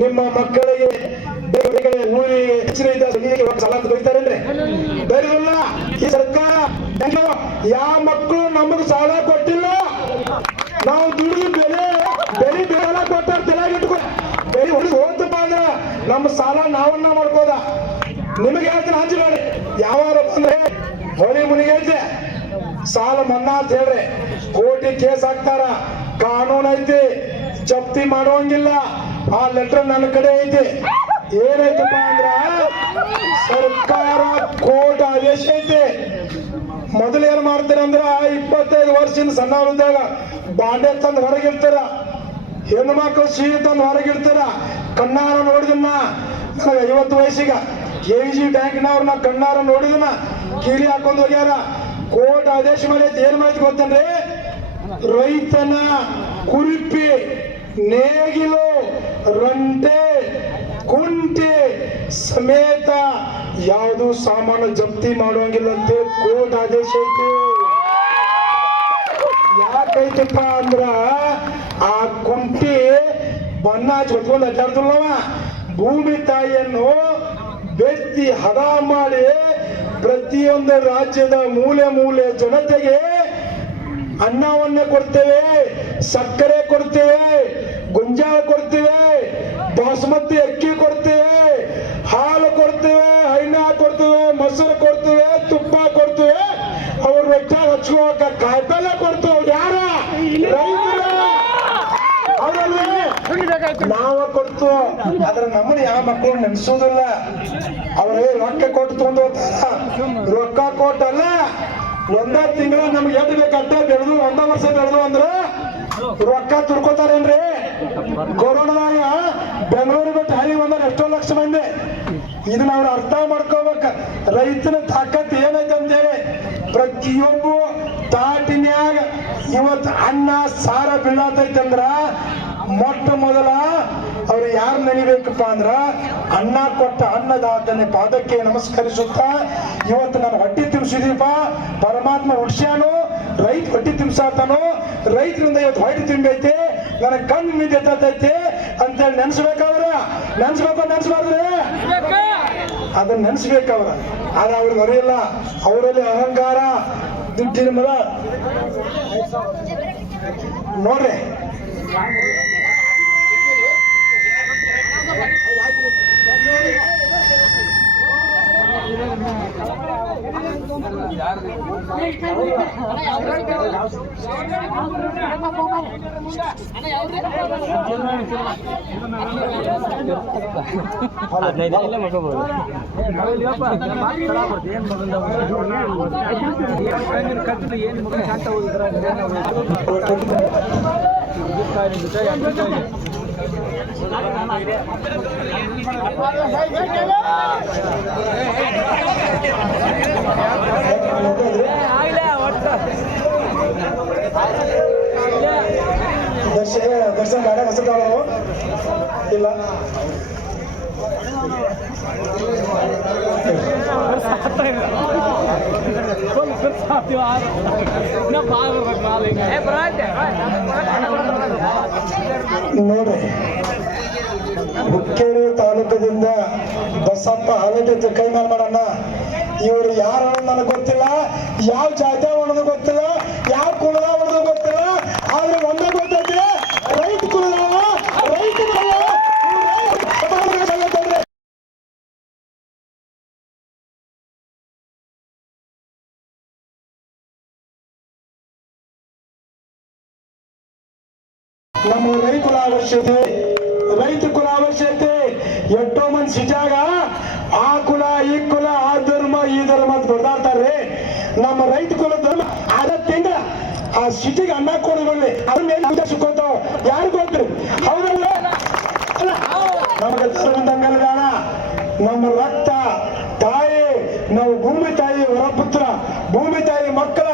ನಿಮ್ಮ ಮಕ್ಕಳಿಗೆ ಊರಿಗೆ ಸಾಲ ಅಂತ ಬರೀತಾರೇನ್ರಿ? ಬರೀಲ್ಲ. ಈ ಸರ್ಕಾರ ಯಾವ ಮಕ್ಕಳು ನಮಗ್ ಸಾಲ ಕೊಟ್ಟಿಲ್ಲ. ನಾವು ದುಡಿದು ಬೆಲೆ ಬೆಲೆ ಕೊಟ್ಟಾರ ತಲೆಗಿಟ್ಕೊ ಬೆಲೆ ಹುಡುಗ ಹೋತಪ್ಪ ಅಂದ್ರ ನಮ್ಮ ಸಾಲ ನಾವನ್ನ ಮಾಡ್ಕೋದ. ನಿಮಗೆ ಹೇಳ್ತೀನಿ ಹಂಚಿ ಮಾಡಿ. ಯಾವಾಗ ಬಂದ್ರೆ ಹೊಳಿ ಮುನಿಗೆ ಐತೆ ಸಾಲ ಮನ್ನಾ ಅಂತ ಹೇಳ್ರಿ, ಕೋಟಿ ಕೇಸ್ ಹಾಕ್ತಾರ. ಕಾನೂನು ಐತಿ, ಜಪ್ತಿ ಮಾಡೋಂಗಿಲ್ಲ. ಆ ಲೆಟರ್ ನನ್ನ ಕಡೆ ಐತಿ. ಏನೈತಪ್ಪ ಅಂದ್ರ ಸರ್ಕಾರ ಕೋರ್ಟ್ ಆದೇಶ ಐತಿ. ಮೊದಲು ಏನ್ ಮಾಡ್ತೀರ ಅಂದ್ರ 25 ವರ್ಷದಿಂದ ಸಣ್ಣವರಿದ್ದಾಗ ಬಾಂಡೆ ತಂದು ಹೊರಗಿಡ್ತಾರ, ಹೆಣ್ಣು ಮಕ್ಕಳು ಸಿಹಿ ತಂದು ಹೊರಗಿಡ್ತಾರ. ಕಣ್ಣಾರ ನೋಡಿದನ್ನ ನನಗೆ 50 ವಯಸ್ಸಿಗ AG ಬ್ಯಾಂಕ್ನವ್ರನ್ನ ಕಣ್ಣಾರ ನೋಡಿದನ್ನ ಕೀಲಿ ಹಾಕೊಂಡು ಹೋಗ್ಯಾರ. ಕೋರ್ಟ್ ಆದೇಶ ಮಾಡಿ ಏನ್ ಮಾಡಿದ್ ಗೊತ್ತೇನ್ರಿ? ರೈತನ ಕುರಿಪಿ, ನೇಗಿಲು, ರಂಟೆ, ಕುಂಟೆ ಸಮೇತ ಯಾವುದು ಸಾಮಾನು ಜಪ್ತಿ ಮಾಡುವಂಗಿಲ್ಲ ಅಂತ ಕೋರ್ಟ್ ಆದೇಶ ಐತಿ. ಯಾಕೈತಪ್ಪ ಅಂದ್ರ ಆ ಕುಂಟಿ ಬಣ್ಣ ಹೊತ್ಕೊಂಡು ಅಡ್ಡಾಡ್ತಲ್ಲವ ಭೂಮಿ ತಾಯಿಯನ್ನು ಬೆತ್ತಿ ಹದ ಮಾಡಿ ಪ್ರತಿಯೊಂದು ರಾಜ್ಯದ ಮೂಲೆ ಮೂಲೆ ಜನತೆಗೆ ಅನ್ನವನ್ನೇ ಕೊಡ್ತೇವೆ, ಸಕ್ಕರೆ ಕೊಡ್ತೇವೆ, ಗೊಂಜಾಳ ಕೊಡ್ತೇವೆ, ಬಾಸುಮತಿ ಅಕ್ಕಿ ಕೊಡ್ತೇವೆ, ಹಾಲು ಕೊಡ್ತೇವೆ, ಹೈನ ಕೊಡ್ತೇವೆ, ಮೊಸರು ಕೊಡ್ತೇವೆ, ತುಪ್ಪ ಕೊಡ್ತೇವೆ, ಅವ್ರ ವೆಚ್ಚ ಹಚ್ಚುವಾಗ ಕಾಯಿಪಲ್ಯ ಕೊಡ್ತೇವೆ. ಯಾರ ನಾವ ಕೊಡ್ತು. ಆದ್ರೆ ನಮ್ಮನ್ನ ಯಾವ ಮಕ್ಕಳು ನೆನ್ಸೋದಿಲ್ಲ. ಅವ್ರೇ ರೊಕ್ಕ ಕೊಟ್ಟು ತಗೊಂಡು ಹೋಗ್ತಾರ. ರೊಕ್ಕ ಕೊಟ್ಟಲ್ಲ, ಒಂದ ತಿಂಗಳು ನಮ್ಗೆ ಎಷ್ಟು ಬೇಕಂತ ಬೆಳೆದು 1 ವರ್ಷ ಬೆಳೆದು ಅಂದ್ರೆ ರೊಕ್ಕ ತುರ್ಕೋತಾರೇನ್ರಿ? ಕೊರೋನಾದಾಗ ಬೆಂಗಳೂರು ಬಿಟ್ಟು ಹರಿ ಬಂದ್ರೆ ಎಷ್ಟೋ ಲಕ್ಷ ಮಂದಿ. ಇದನ್ನ ಅವ್ರು ಅರ್ಥ ಮಾಡ್ಕೋಬೇಕ. ರೈತನ ತಾಕತ್ ಏನೈತೆ ಅಂತೇಳಿ ಪ್ರತಿಯೊಬ್ಬ ತಾಟಿನ್ಯಾಗ ಇವತ್ತು ಅನ್ನ ಸಾರ ಬೀಳತೈತಂದ್ರ ಮೊಟ್ಟ ಮೊದಲ ಅವ್ರು ಯಾರು ನೆನಿಬೇಕಪ್ಪ ಅಂದ್ರ ಅನ್ನ ಕೊಟ್ಟ ಅನ್ನದಾತನ ಪಾದಕ್ಕೆ ನಮಸ್ಕರಿಸುತ್ತಾ ಇವತ್ತು ನಾನು ಹೊಟ್ಟೆ ತುಂಬಿಸಿದೀಪ, ಪರಮಾತ್ಮ ಹುಡ್ಸ್ಯಾನು, ರೈತ ಹೊಟ್ಟೆ ತುಂಬಿಸಾತನು, ರೈತರಿಂದ ಇವತ್ತು ಹೊಟ್ಟೆ ತುಂಬೈತೆ, ನನಗೆ ಕಣ್ಣು ಮಿದ್ದೈತೆ ಅಂತೇಳಿ ನೆನ್ಸ್ಬೇಕವ್ರ. ನೆನ್ಸ್ಬಾರ್ದ್ರೆ ಅದನ್ನ ನೆನ್ಸ್ಬೇಕವ್ರ. ಆದ್ರೆ ಅವ್ರಿಗೆ ಅರಿಯಿಲ್ಲ, ಅವರಲ್ಲಿ ಅಹಂಕಾರ, ದುಡ್ಡಿನ ಮರ ನೋಡ್ರಿ. ದರ್ಶನ ಗಾಡಿ ಹಸತಾವರು ಇಲ್ಲ ನೋಡ್ರಿ. ಹುಕ್ಕೇರಿ ತಾಲೂಕದಿಂದ ಬಸಪ್ಪ ಹಲಟೆ ಕೈ ಮೇಲೆ ಮಾಡೋಣ. ಇವರು ಯಾರು ನನಗೆ ಗೊತ್ತಿಲ್ಲ, ಯಾವ ಜಾತಿ ಅನ್ನೋದು ಗೊತ್ತಿಲ್ಲ, ಯಾವ ಕುಲದ ಅನ್ನೋದು ಗೊತ್ತಿಲ್ಲ. ಆದ್ರೆ ಒಂದೇ ಗೊತ್ತೈತಿ, ರೈತ ಕುಲದವ, ರೈತ ನಮ್ಮ ರೈತ ಕುಲ ಅವಶ್ಯಕತೆ, ರೈತ ಕುಲ ಅವಶ್ಯಕತೆ. ಎಷ್ಟೋ ಮಂದಿ ಸಿಟಾಗ ಆ ಕುಲ ಈ ಕುಲ, ಆ ಧರ್ಮ ಈ ಧರ್ಮ ಅಂತ ಬಡ್ದಾಡ್ತಾರ್ರಿ. ನಮ್ಮ ರೈತ ಕುಲ ಧರ್ಮ ಅದ ತಿಂಗ ಆ ಸಿಟಿಗೆ ಅನ್ನ ಕೊಡಬಲ್ಲಿ ಅದ್ರ ಮೇಲೆ ಸಿಕ್ಕೋತಾವ. ಯಾರು ಗೊತ್ತ್ರಿ? ಹೌದಲ್ಲ? ನಮಗೆ ಧರ್ಮದಂಗಲ್ಲ ಬೇಡ. ನಮ್ಮ ರಕ್ತ ತಾಯಿ, ನಾವು ಭೂಮಿ ತಾಯಿ ಹೊರಪುತ್ರ, ಭೂಮಿ ತಾಯಿ ಮಕ್ಕಳ,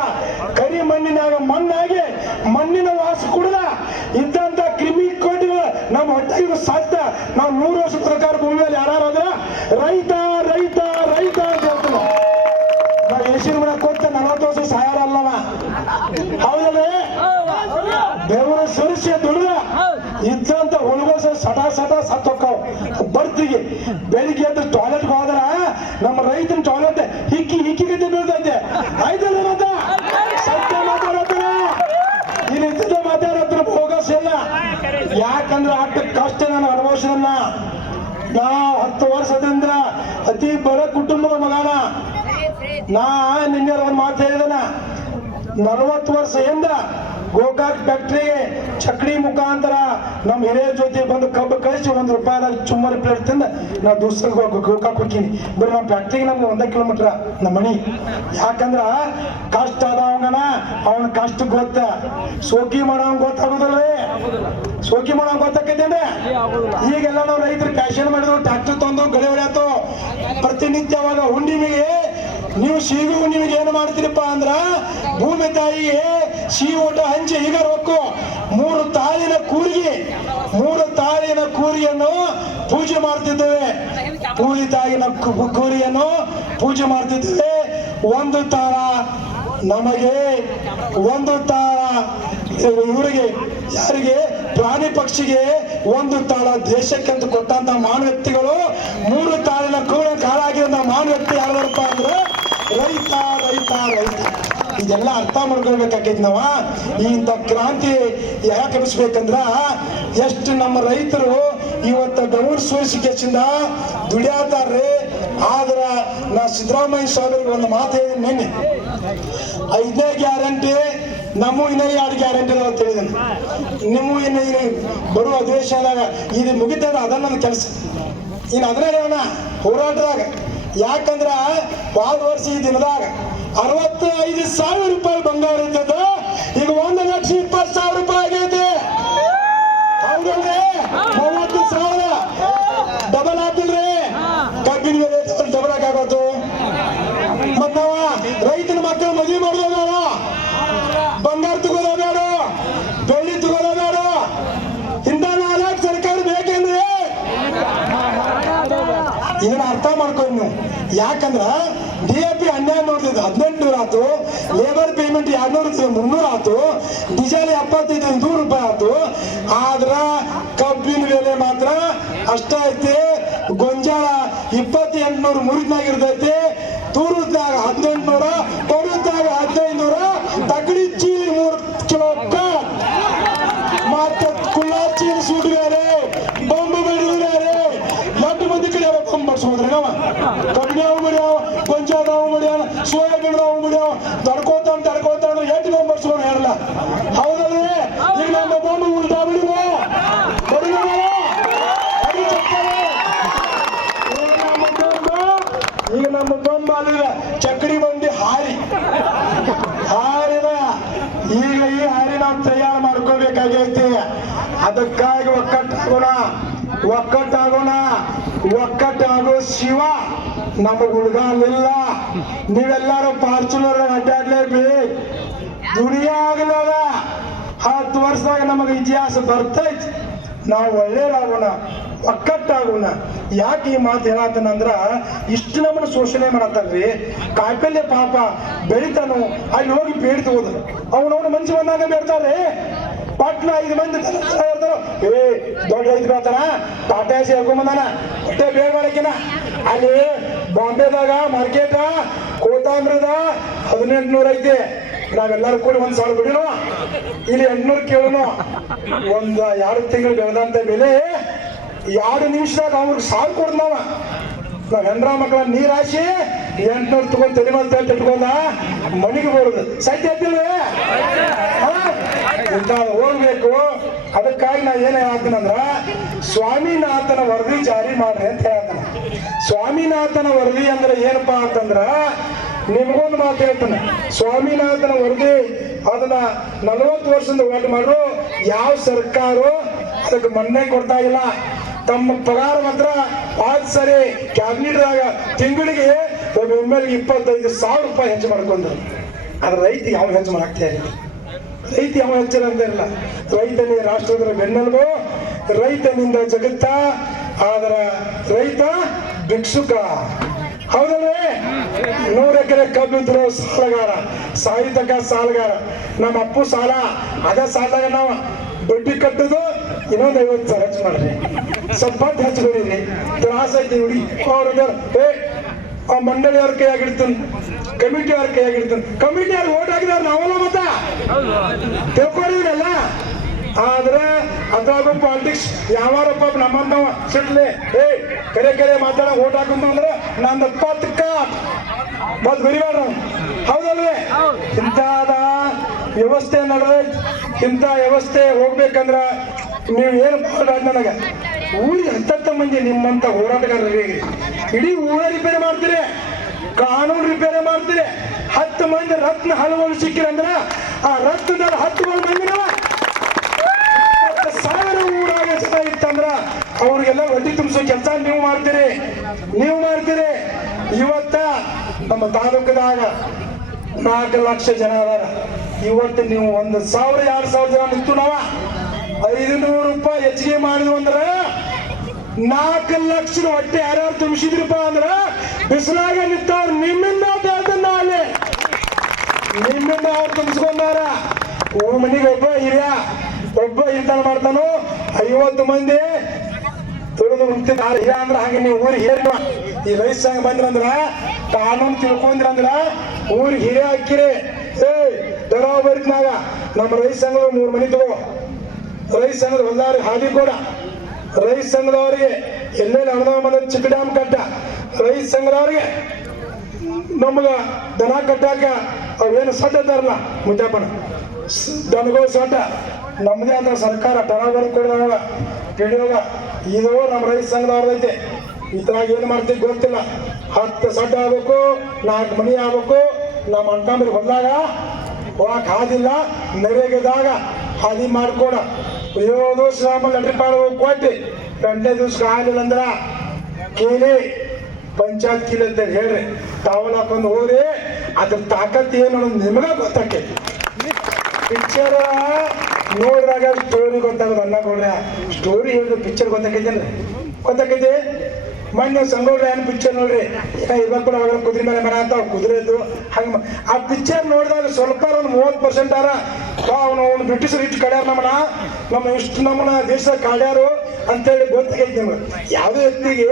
ಕರಿ ಮಣ್ಣಿನಾಗ ಮಣ್ಣಾಗಿ ಮಣ್ಣಿನ ವಾಸ ಕುಡಿದ ಇದ್ದಂತ ಕ್ರಿಮಿ ಕೋಟಿಗಳು ನಮ್ಮ ಹೊಟ್ಟೆಗೆ ಸತ್ತ. ನಾವು 100 ವರ್ಷ ಪ್ರಕಾರ ಭೂಮಿಯಲ್ಲಿ ಯಾರಾದ್ರ ರೈತ ರೈತ ರೈತ ಅಂತ ಹೇಳ್ತೀವಿ. ನಾವು ಏಸಿನ ಮನೆ ಕೊಟ್ಟ 40 ವರ್ಷ ಸಾಯಾರ ಅಲ್ಲವ. ಹೌದಲ್ಲ? ದೇವರ ಸುರಿಸಿ ದುಡಿದ ಇದ್ದಂತ ಹುಡುಗಸ ಸಟಾ ಸತ್ ಹೋಗ್ತಾವ ಬರ್ತಿಗೆ. ಬೆಳಿಗ್ಗೆ ಎದ್ದು ಟಾಯ್ಲೆಟ್ಗೆ ಹೋದ್ರ ನಮ್ಮ ರೈತನ ಟಾಯ್ಲೆಟ್ ಹಿಕ್ಕಿ ಗತಿ ಬೀಳ್ತೈತೆ. ಆಯ್ತಲ್ಲ? ಮತ್ತ ಸತ್ಯ ಮಾತಾಡತ್ತಾರ, ಇಲ್ಲಿದ್ದ ಮಾತಾಡತ್ರ ಬೋಗಸ್ ಇಲ್ಲ. ಯಾಕಂದ್ರೆ ಅಷ್ಟು ಕಷ್ಟ ನಾನು ಅನುಭವಿಸಿದಲ್ಲ. ನಾವು 10 ವರ್ಷದಿಂದ ಅತಿ ಬಡ ಕುಟುಂಬದ ಮಗನ. ನಿನ್ನೆ ಒಂದು ಮಾತು ಹೇಳಿದನ, 40 ವರ್ಷದಿಂದ ಗೋಕಾಕ್ ಫ್ಯಾಕ್ಟ್ರಿಗೆ ಚಕ್ಡಿ ಮುಖಾಂತರ ನಮ್ಮ ಹಿರಿಯ ಜೊತೆ ಬಂದು ಕಬ್ಬು ಕಳಿಸಿ ₹1 ಚುಮ್ಮರಿ ಪ್ಲೇಟ್ ತಿಂದ ನಾವು ದೂಸರಿಗೆ ಗೋಕಾಕ್ ಹೋಗ್ತೀನಿ. ಬರೀ ನಮ್ಮ ಫ್ಯಾಕ್ಟ್ರಿಗೆ ನಮ್ಗೆ 1 ಕಿಲೋಮೀಟರ್ ನಮ್ಮ ಮನಿ. ಯಾಕಂದ್ರ ಕಷ್ಟ ಅದಾವಂಗನ, ಅವನ ಕಷ್ಟ ಗೊತ್ತ. ಸೋಕಿ ಮಾಡೋಂಗ್ ಗೊತ್ತಾಗೋದಲ್ವೇ? ಸೋಕಿ ಮಾಡೋಂಗ್ ಗೊತ್ತಾಕೈತೇನ್ರಿ? ಈಗೆಲ್ಲ ನಾವು ರೈತರು ಫ್ಯಾಷನ್ ಮಾಡಿದ್ರು, ಟ್ರಾಕ್ಟರ್ ತಂದು ಗಳೆ ಹೊಡ್ಯಾತು. ಪ್ರತಿನಿತ್ಯ ಅವಾಗ ಹುಣ್ಣಿಮೆಗೆ ನೀವು ಸಿಹಿ ಹುಣ್ಣಿಮೆಗೆ ಏನು ಮಾಡ್ತೀರಪ್ಪ ಅಂದ್ರ ಭೂಮಿ ತಾಯಿಗೆ ಸಿಹಿ ಊಟ ಹಂಚಿ ಈಗ ರೊಕ್ಕು 3 ತಾಳಿನ ಕೂರಿಯನ್ನು ಪೂಜೆ ಮಾಡ್ತಿದ್ದೇವೆ. ಪೂಜೆ ತಾಯಿನ ಕೂರಿಯನ್ನು ಪೂಜೆ ಮಾಡ್ತಿದ್ದೇವೆ. 1 ತಾಳ ನಮಗೆ, 1 ತಾಳ ಇವರಿಗೆ, ಯಾರಿಗೆ? ಪ್ರಾಣಿ ಪಕ್ಷಿಗೆ 1 ತಾಳ ದೇಶಕ್ಕೆ ಅಂತ ಕೊಟ್ಟಂತ ಮಾನ ವ್ಯಕ್ತಿಗಳು 3 ತಾಳಿನ ಕೂಡ ಕಾಳಾಗಿರೋ ಮಾನ ವ್ಯಕ್ತಿ ಯಾರಪ್ಪ ಅಂದ್ರೆ ರೈತ ರೈತ ರೈತ. ಇದೆಲ್ಲ ಅರ್ಥ ಮಾಡ್ಕೊಳ್ಬೇಕಾಕೈತಿ. ನಾವ ಇಂಥ ಕ್ರಾಂತಿ ಯಾಕೆ ಎಬ್ಬಿಸ್ಬೇಕಂದ್ರ ಎಷ್ಟು ನಮ್ಮ ರೈತರು ಇವತ್ತು ಡೌನ್ ಸೋಸಿಕೆಸಿಂದ ದುಡಿಯಾತಾರ್ರಿ. ಆದ್ರ ನಾ ಸಿದ್ದರಾಮಯ್ಯ ಸಾಹೇಬರಿಗೆ ಒಂದು ಮಾತು ಹೇಳಿದ್ದೀನಿ ನಿನ್ನೆ, 5ನೇ ಗ್ಯಾರಂಟಿ ನಮ್ಮ ಇನ್ನೂ 2 ಗ್ಯಾರಂಟಿ ಅಂತ ಹೇಳಿದ್ದೀನಿ. ನಿಮ್ಮ ಇನ್ನು ಬರುವ ಅಧಿವೇಶನದಾಗ ಇದು ಮುಗಿತಾರ ಅದನ್ನ ಕೆಲಸ. ಇನ್ನು ಅದನ್ನೇ ಹೇಳೋಣ ಹೋರಾಟದಾಗ. ಯಾಕಂದ್ರ ಭಾಳ ವರ್ಷ ಈ ದಿನದಾಗ 65,000 ರೂಪಾಯಿ ಬಂಗಾರ ಇದ್ದದ ಈಗ 1,20,000 ರೂಪಾಯಿ ಆಗೈತಿ. ಹೌದಲ್ರಿ? 30,000 ಡಬಲ್ ಆಗ್ತಿಲ್ರಿ? ಕಬ್ಬಿನ ಡಬಲ್ ಆಗೋದು. ಮತ್ ನಾವ ರೈತನ ಮಕ್ಕಳು ಮದುವೆ ಮಾಡೋದ ಬೇಡ, ಬಂಗಾರ ತಗೋದ ಬೇಡ, ಬೆಳ್ಳಿ ತಗೋದ ಬೇಡ. ಇಂಥ 4 ಸರ್ಕಾರ ಬೇಕೆಂದ್ರೆ ಯಾಕಂದ್ರ DAP 1200 1800 ಆಯ್ತು, ಲೇಬರ್ ಪೇಮೆಂಟ್ 200 300 ಆಯ್ತು, ಡೀಸೆಲ್ 75 100 ರೂಪಾಯಿ ಆಯ್ತು. ಆದ್ರ ಕಬ್ಬಿನ ಬೆಲೆ ಮಾತ್ರ ಅಷ್ಟ ಐತಿ. ಗೊಂಜಾಳ 2800 ಮುರಿದ್ನಾಗ ಇರ್ತೈತಿ, ತೂರದಾಗ 1800, ಕೊಡುದಾಗ 1500, ತಗಡಿ ಚೀಲಿ 3 ಕಿಲೋ ಮತ್ತೆ ಕುಳ್ಳಾ ಚೀಲಿ ಸುಡ್ಗಾರೆ ಬೊಂಬು ಬೆಳೆದಾರೆ. ಎಷ್ಟು ಮಂದಿ ಕಡೆ ಬಂಬ್ ಬರ್ಸೋದ್ರಿ ನಾವ ಕಬ್ಬಿನ ಅವು ಬಿಡ್ಯಾವ, ಗೊಂಜಾಳ ಅವು ಬಿಡ್ಯಾವ, ಸೋಯಾಬೀನ್ ಅವು ಬಿಡ್ಯಾವ, ತಡ್ಕೋತಾನ ಅಂದ್ರೆ ಎಷ್ಟು ಬಂಬ್ ಬರ್ಸೋಣ ಹೇಳಲ್ಲ. ಹೌದಲ್ರಿ? ಈಗ ನಮ್ಮ ಬಂಬು ಉಲ್ಟಾ ಬಿಡುವ ಈಗ ನಮ್ಮ ಬಂಬ ಅಲ್ಲ ಚಕ್ರಿ ಬಂದಿ ಹಾರಿದ. ಈಗ ಈ ಹಾರಿ ನಾವು ತಯಾರು ಮಾಡ್ಕೋಬೇಕಾಗೈತಿ. ಅದಕ್ಕಾಗಿ ಒಕ್ಕಟ್ಟಾಗೋ ಶಿವ ನಮಗ್ ಹುಡುಗಲಿಲ್ಲ. ನೀವೆಲ್ಲರೂ ಫಾರ್ಚುನರ್ ಅಡ್ಡಾಡ್ಲೇಬೇಕು. ದುನಿಯಾ ಆಗಲದ 10 ವರ್ಷದಾಗ ನಮಗೆ ಇತಿಹಾಸ ಬರ್ತೈತಿ. ನಾವು ಒಳ್ಳೇದಾಗೋಣ, ಒಕ್ಕಟ್ಟಾಗೋಣ. ಯಾಕೆ ಈ ಮಾತು ಹೇಳತ್ತನಂದ್ರ ಇಷ್ಟು ನಮ್ಮನ್ನ ಶೋಷಣೆ ಮಾಡತ್ತಾರ್ರಿ. ಕಾಯಿಪಲ್ಯ ಪಾಪ ಬೆಳಿತಾನು, ಅಲ್ಲಿ ಹೋಗಿ ಬೇಡ್ತು ಹೋದ ಅವನವನು ಮನ್ಸು ಬಂದಾಗ ಬೇಡ್ತಾರೆ. ಪಟ್ನ 5 ಮಂದಿ ಇರ್ತಾರ, ದೊಡ್ಡ ರೈತ ಬೇಡ್ತಾನ, ಟಾಟಾಸಿ ಹೇಳ್ಕೊಂಬಂದಾನ, ಹೊಟ್ಟೆ ಬೇಡ ಮಾಡಕಿನ. ಅಲ್ಲಿ ಬಾಂಬೆದಾಗ ಮಾರ್ಕೆಟ್ ಕೋತಾಂಬ್ರದ 1800 ಐತಿ. ನಾವೆಲ್ಲರೂ ಕೂಡಿ 1000 ಬಿಡಿನೋ, ಇಲ್ಲಿ 800 ಕೇಳೋನು. 1-2 ತಿಂಗಳು ಬೆಳೆದಂತ ಬೆಲೆ 2 ನಿಮಿಷದಾಗ ಅವ್ರಿಗೆ 1000 ಕೊಡ್ದು ನಾವ್ ಹೆಂಡ್ರ ಮಕ್ಕಳ ನೀರ್ ಹಾಸಿ 800 ತಗೊಂಡ್ ತಲೆ ಮೇಲೆ ತಲೆ ಇಟ್ಕೊಂಡ ಮನೆಗೆ ಬರುದು ಸತ್ಯ ಐತಿಲ್ವೇ? ಇಂಥ ಹೋಗ್ಬೇಕು. ಅದಕ್ಕಾಗಿ ನಾ ಏನ್ ಹೇಳ್ತೀನಂದ್ರ ಸ್ವಾಮಿನಾಥನ ವರದಿ ಜಾರಿ ಮಾಡ್ರಿ ಅಂತ ಹೇಳ್ತಾನ. ಸ್ವಾಮಿನಾಥನ ವರದಿ ಅಂದ್ರೆ ಏನಪ್ಪಾ ಅಂತಂದ್ರ ನಿಮ್ಗೊಂದು ಮಾತು ಹೇಳ್ತಾನೆ. ಸ್ವಾಮಿನಾಥನ ವರದಿ ಅದನ್ನ 40 ವರ್ಷದಿಂದ ಹೋರಾಟ ಮಾಡ್ರು, ಯಾವ ಸರ್ಕಾರ ಅದಕ್ಕೆ ಮನ್ನೆ ಕೊಡ್ತಾ ಇಲ್ಲ. ತಮ್ಮ ಪಗಾರ ಮಾತ್ರ 5 ಸರಿ ಕ್ಯಾಬಿನೆಟ್ದಾಗ ತಿಂಗಳಿಗೆ ಒಮ್ಮೆಲ್ಗೆ 25,000 ರೂಪಾಯಿ ಹೆಚ್ಚು ಮಾಡ್ಕೊಂಡ್ರು. ಆದ್ರೆ ರೈತ ಯಾವ ಹೆಚ್ಚು ಮಾಡಾಕ್ತಾ ಇಲ್ಲ. ರೈತ ಯಾವ ಹೆಚ್ಚಿರಂತ ಇಲ್ಲ. ರೈತನೇ ರಾಷ್ಟ್ರದ ಬೆನ್ನೆಲುಬು, ರೈತನಿಂದ ಜಗತ್ತ. ಆದ್ರ ರೈತ ಭಿಕ್ಷುಕ. ಹೌದಲ್ವೇ? 100 ಎಕರೆ ಕಬ್ಬಿದ್ರು ಸಾಲಗಾರ, ಸಾಹಿತ್ಯಕ ಸಾಲಗಾರ. ನಮ್ಮ ಅಪ್ಪು ಸಾಲ, ಅದ ಸಾಲದಾಗ ನಾವು ಬಡ್ಡಿ ಕಟ್ಟುದು ಇನ್ನೊಂದು 50,000 ಹೆಚ್ಚು ಮಾಡ್ರಿ, ಸ್ವಲ್ಪ ಹೆಚ್ಚು ಬೆಳೀರಿ. ತ್ರಾಸ ಐತಿ ಹುಡುಗಿ ಅವ್ರ ಮಂಡಳಿಯವ್ರ ಕೈಯಾಗಿಡ್ತಾನೆ, ಕಮಿಟಿ ಅವ್ರ ಕೈಯಾಗಿಡ್ತಾನೆ. ಕಮಿಟಿ ಅವ್ರು ಓಟ್ ಹಾಕಿದವ್ರು ನಾವಲ್ಲ ಮತ್ತ ತಿಳ್ಕೊಂಡಿದ್ರಲ್ಲ. ಆದ್ರೆ ಅದ್ರಾಗ ಪಾಲಿಟಿಕ್ಸ್ ಯಾವಾರಪ್ಪ ನಮ್ಮಂತವ ಸಿಟ್ಲಿ ಕರೆ ಮಾತಾಡ ಓಟ್ ಹಾಕಂದ್ರೆ ನಂದು 10ಕ್ಕ ಮತ್ ಗುರಿಬೇಡ. ಹೌದಲ್ವೇ? ಇಂಥದ ವ್ಯವಸ್ಥೆ ನಡೆದೈತಿ. ಇಂಥ ವ್ಯವಸ್ಥೆ ಹೋಗ್ಬೇಕಂದ್ರ ನೀವು ಏನು ಮಾಡೋದು ನನಗ ಊರಿಗೆ 10 ಮಂದಿ ನಿಮ್ಮಂತ ಹೋರಾಟಗಾರರಿಗೆ ಇಡೀ ಊರ ರಿಪೇರಿ ಮಾಡ್ತೀರಿ, ಕಾನೂನು ರಿಪೇರಿ ಮಾಡ್ತೀರಿ. 10 ಮಂದಿ ರತ್ನ ಹಲವು ಸಿಕ್ಕಿರಂದ್ರ ಆ ರತ್ನದ 10 ಮಂದಿ 20,000 ಊರಾಗ ಜನ ಇತ್ತಂದ್ರ ಅವ್ರಿಗೆಲ್ಲ ಹೊಟ್ಟಿ ತುಂಬಿಸೋ ಕೆಲಸ ನೀವು ಮಾಡ್ತೀರಿ. ಇವತ್ತ ನಮ್ಮ ತಾಲೂಕದಾಗ 4 ಲಕ್ಷ ಜನ ಅದಾರ. ಇವತ್ತು ನೀವು 1,000-2,000 ಜನ ನಿಂತು ನಾವ 500 ರೂಪಾಯಿ ಹೆಚ್ಚಿಗೆ ಮಾಡಿದ್ವು ಅಂದ್ರ 4 ಲಕ್ಷದ ಹೊಟ್ಟೆ ಯಾರ್ಯಾರು ತುಂಬಿಸಿದ್ರಪ್ಪ ಅಂದ್ರ ಬಿಸಿಲಾಗ ನಿಂತವ್ರು ನಿಮ್ಮಿಂದ ಅಲ್ಲಿ ನಿಮ್ಮಿಂದ ಅವ್ರು ತುಂಬಿಸ್ಕೊಂಡಾರ. ಮನೆಗೆ ಒಬ್ಬ ಇಂತಾನ ಮಾಡ್ತಾನು. 50 ಮಂದಿ ತುಳಿದು ಮುಕ್ತಿದಾರ ಅಂದ್ರ ಹಂಗೆ ನೀವು ಊರಿಗೆ ಹೇರಿ. ಈ ರೈತ ಸಂಘ ಬಂದ್ರಂದ್ರ ಕಾನೂನು ತಿಳ್ಕೊಂಡ್ರಂದ್ರ ಊರಿಗೆ ಹಿರಿಯ ಹಾಕಿರಿ. ಬರಿದ್ನಾಗ ನಮ್ಮ ರೈತ ಸಂಘದ 3 ಮನಿ ತಗೋ, ರೈತ ಸಂಘದ ಹೊಲ್ದಾರಿಗೆ ಹಾದಿ ಕೂಡ, ರೈತ ಸಂಘದವರಿಗೆ ಎಲ್ಲೆಲ್ಲಿ ಅಣದ ಬಂದ ಚಿಕ್ಕ ಡ್ಯಾಮ್ ಕಟ್ಟ, ರೈತ ಸಂಘದವ್ರಿಗೆ ನಮ್ಗ ದನ ಕಟ್ಟಾಕ ಅವೇನು ಸಡ್ಡ ಇದ್ದಾರಲ್ಲ ಮುದ್ದಪ್ಪನ ದನಗಳ ಸಡ್ಡ ನಮ್ದೇ ಅಂತ ಸರ್ಕಾರ ದನ ಬರೆದು ಕೊಡಿದವಾಗ ಹಿಡಿಯೋಗ ಇದು ನಮ್ಮ ರೈತ ಸಂಘದವ್ರದೈತೆ. ಇದ್ರಾಗ ಏನು ಮಾಡ್ತೀವಿ ಗೊತ್ತಿಲ್ಲ. 10 ಸಡ್ಡ ಆಗ್ಬೇಕು, 4 ಮನಿ ಆಗ್ಬೇಕು. ನಮ್ಮ ಅಣ್ತಂಬ್ರಿಗೆ ಹೊಲ್ದಾಗ ಹೋಗಕ್ ಹಾದಿಲ್ಲ, ನರೇಗದಾಗ ಹಾದಿ ಮಾಡ್ಕೊಡ 7 ದಿವಸ ಲಟ್ರಿ ಪಾಡು ಕೊಟ್ಟು 2ನೇ ದಿವ್ಸಕ್ಕೆ ಆಗಲಿಲ್ಲ ಅಂದ್ರ ಕೇಳಿ ಪಂಚಾಯತ್ ಕೀಲಿ ಅಂತ ಹೇಳ್ರಿ, ತಾವಲ್ ಹಾಕೊಂಡು ಹೋಗ್ರಿ. ಅದ್ರ ತಾಕತ್ ಏನು ಅನ್ನೋದು ನಿಮ್ಗ ಗೊತ್ತಾಕೈತಿ. ಪಿಕ್ಚರ್ ನೋಡಿದಾಗ ಸ್ಟೋರಿ ಗೊತ್ತಾಗೋದು. ಅನ್ನ ಕೊಡ್ರಿ ಸ್ಟೋರಿ ಹೇಳಿದ್ರೆ ಪಿಕ್ಚರ್ ಗೊತ್ತಾಕೈತೇನ್ರಿ? ಗೊತ್ತಾಕೈತಿ. ಮೊನ್ನೆ ಸಂಗೋಡ್ರ ಏನು ಪಿಕ್ಚರ್ ನೋಡ್ರಿ ಇವಾಗ ಕೂಡ ಅವಾಗ ಕುದುರೆ ಮೇಲೆ ಮನ ಅಂತ ಕುದುರೆದು ಹಂಗೆ ಆ ಪಿಕ್ಚರ್ ನೋಡಿದಾಗ ಸ್ವಲ್ಪ ಒಂದು 30% ಅವನು ಬ್ರಿಟಿಷರು ಇಟ್ಟು ಕಡ್ಯಾರ ನಮ್ಮ ಇಷ್ಟು ನಮ್ಮನ್ನ ದೇಶದ ಕಾಡ್ಯಾರು ಅಂತೇಳಿ ಗೊತ್ತಾಗೈತಿ ನಿಮ್ಗೆ. ಯಾವುದೇ ವ್ಯಕ್ತಿಗೆ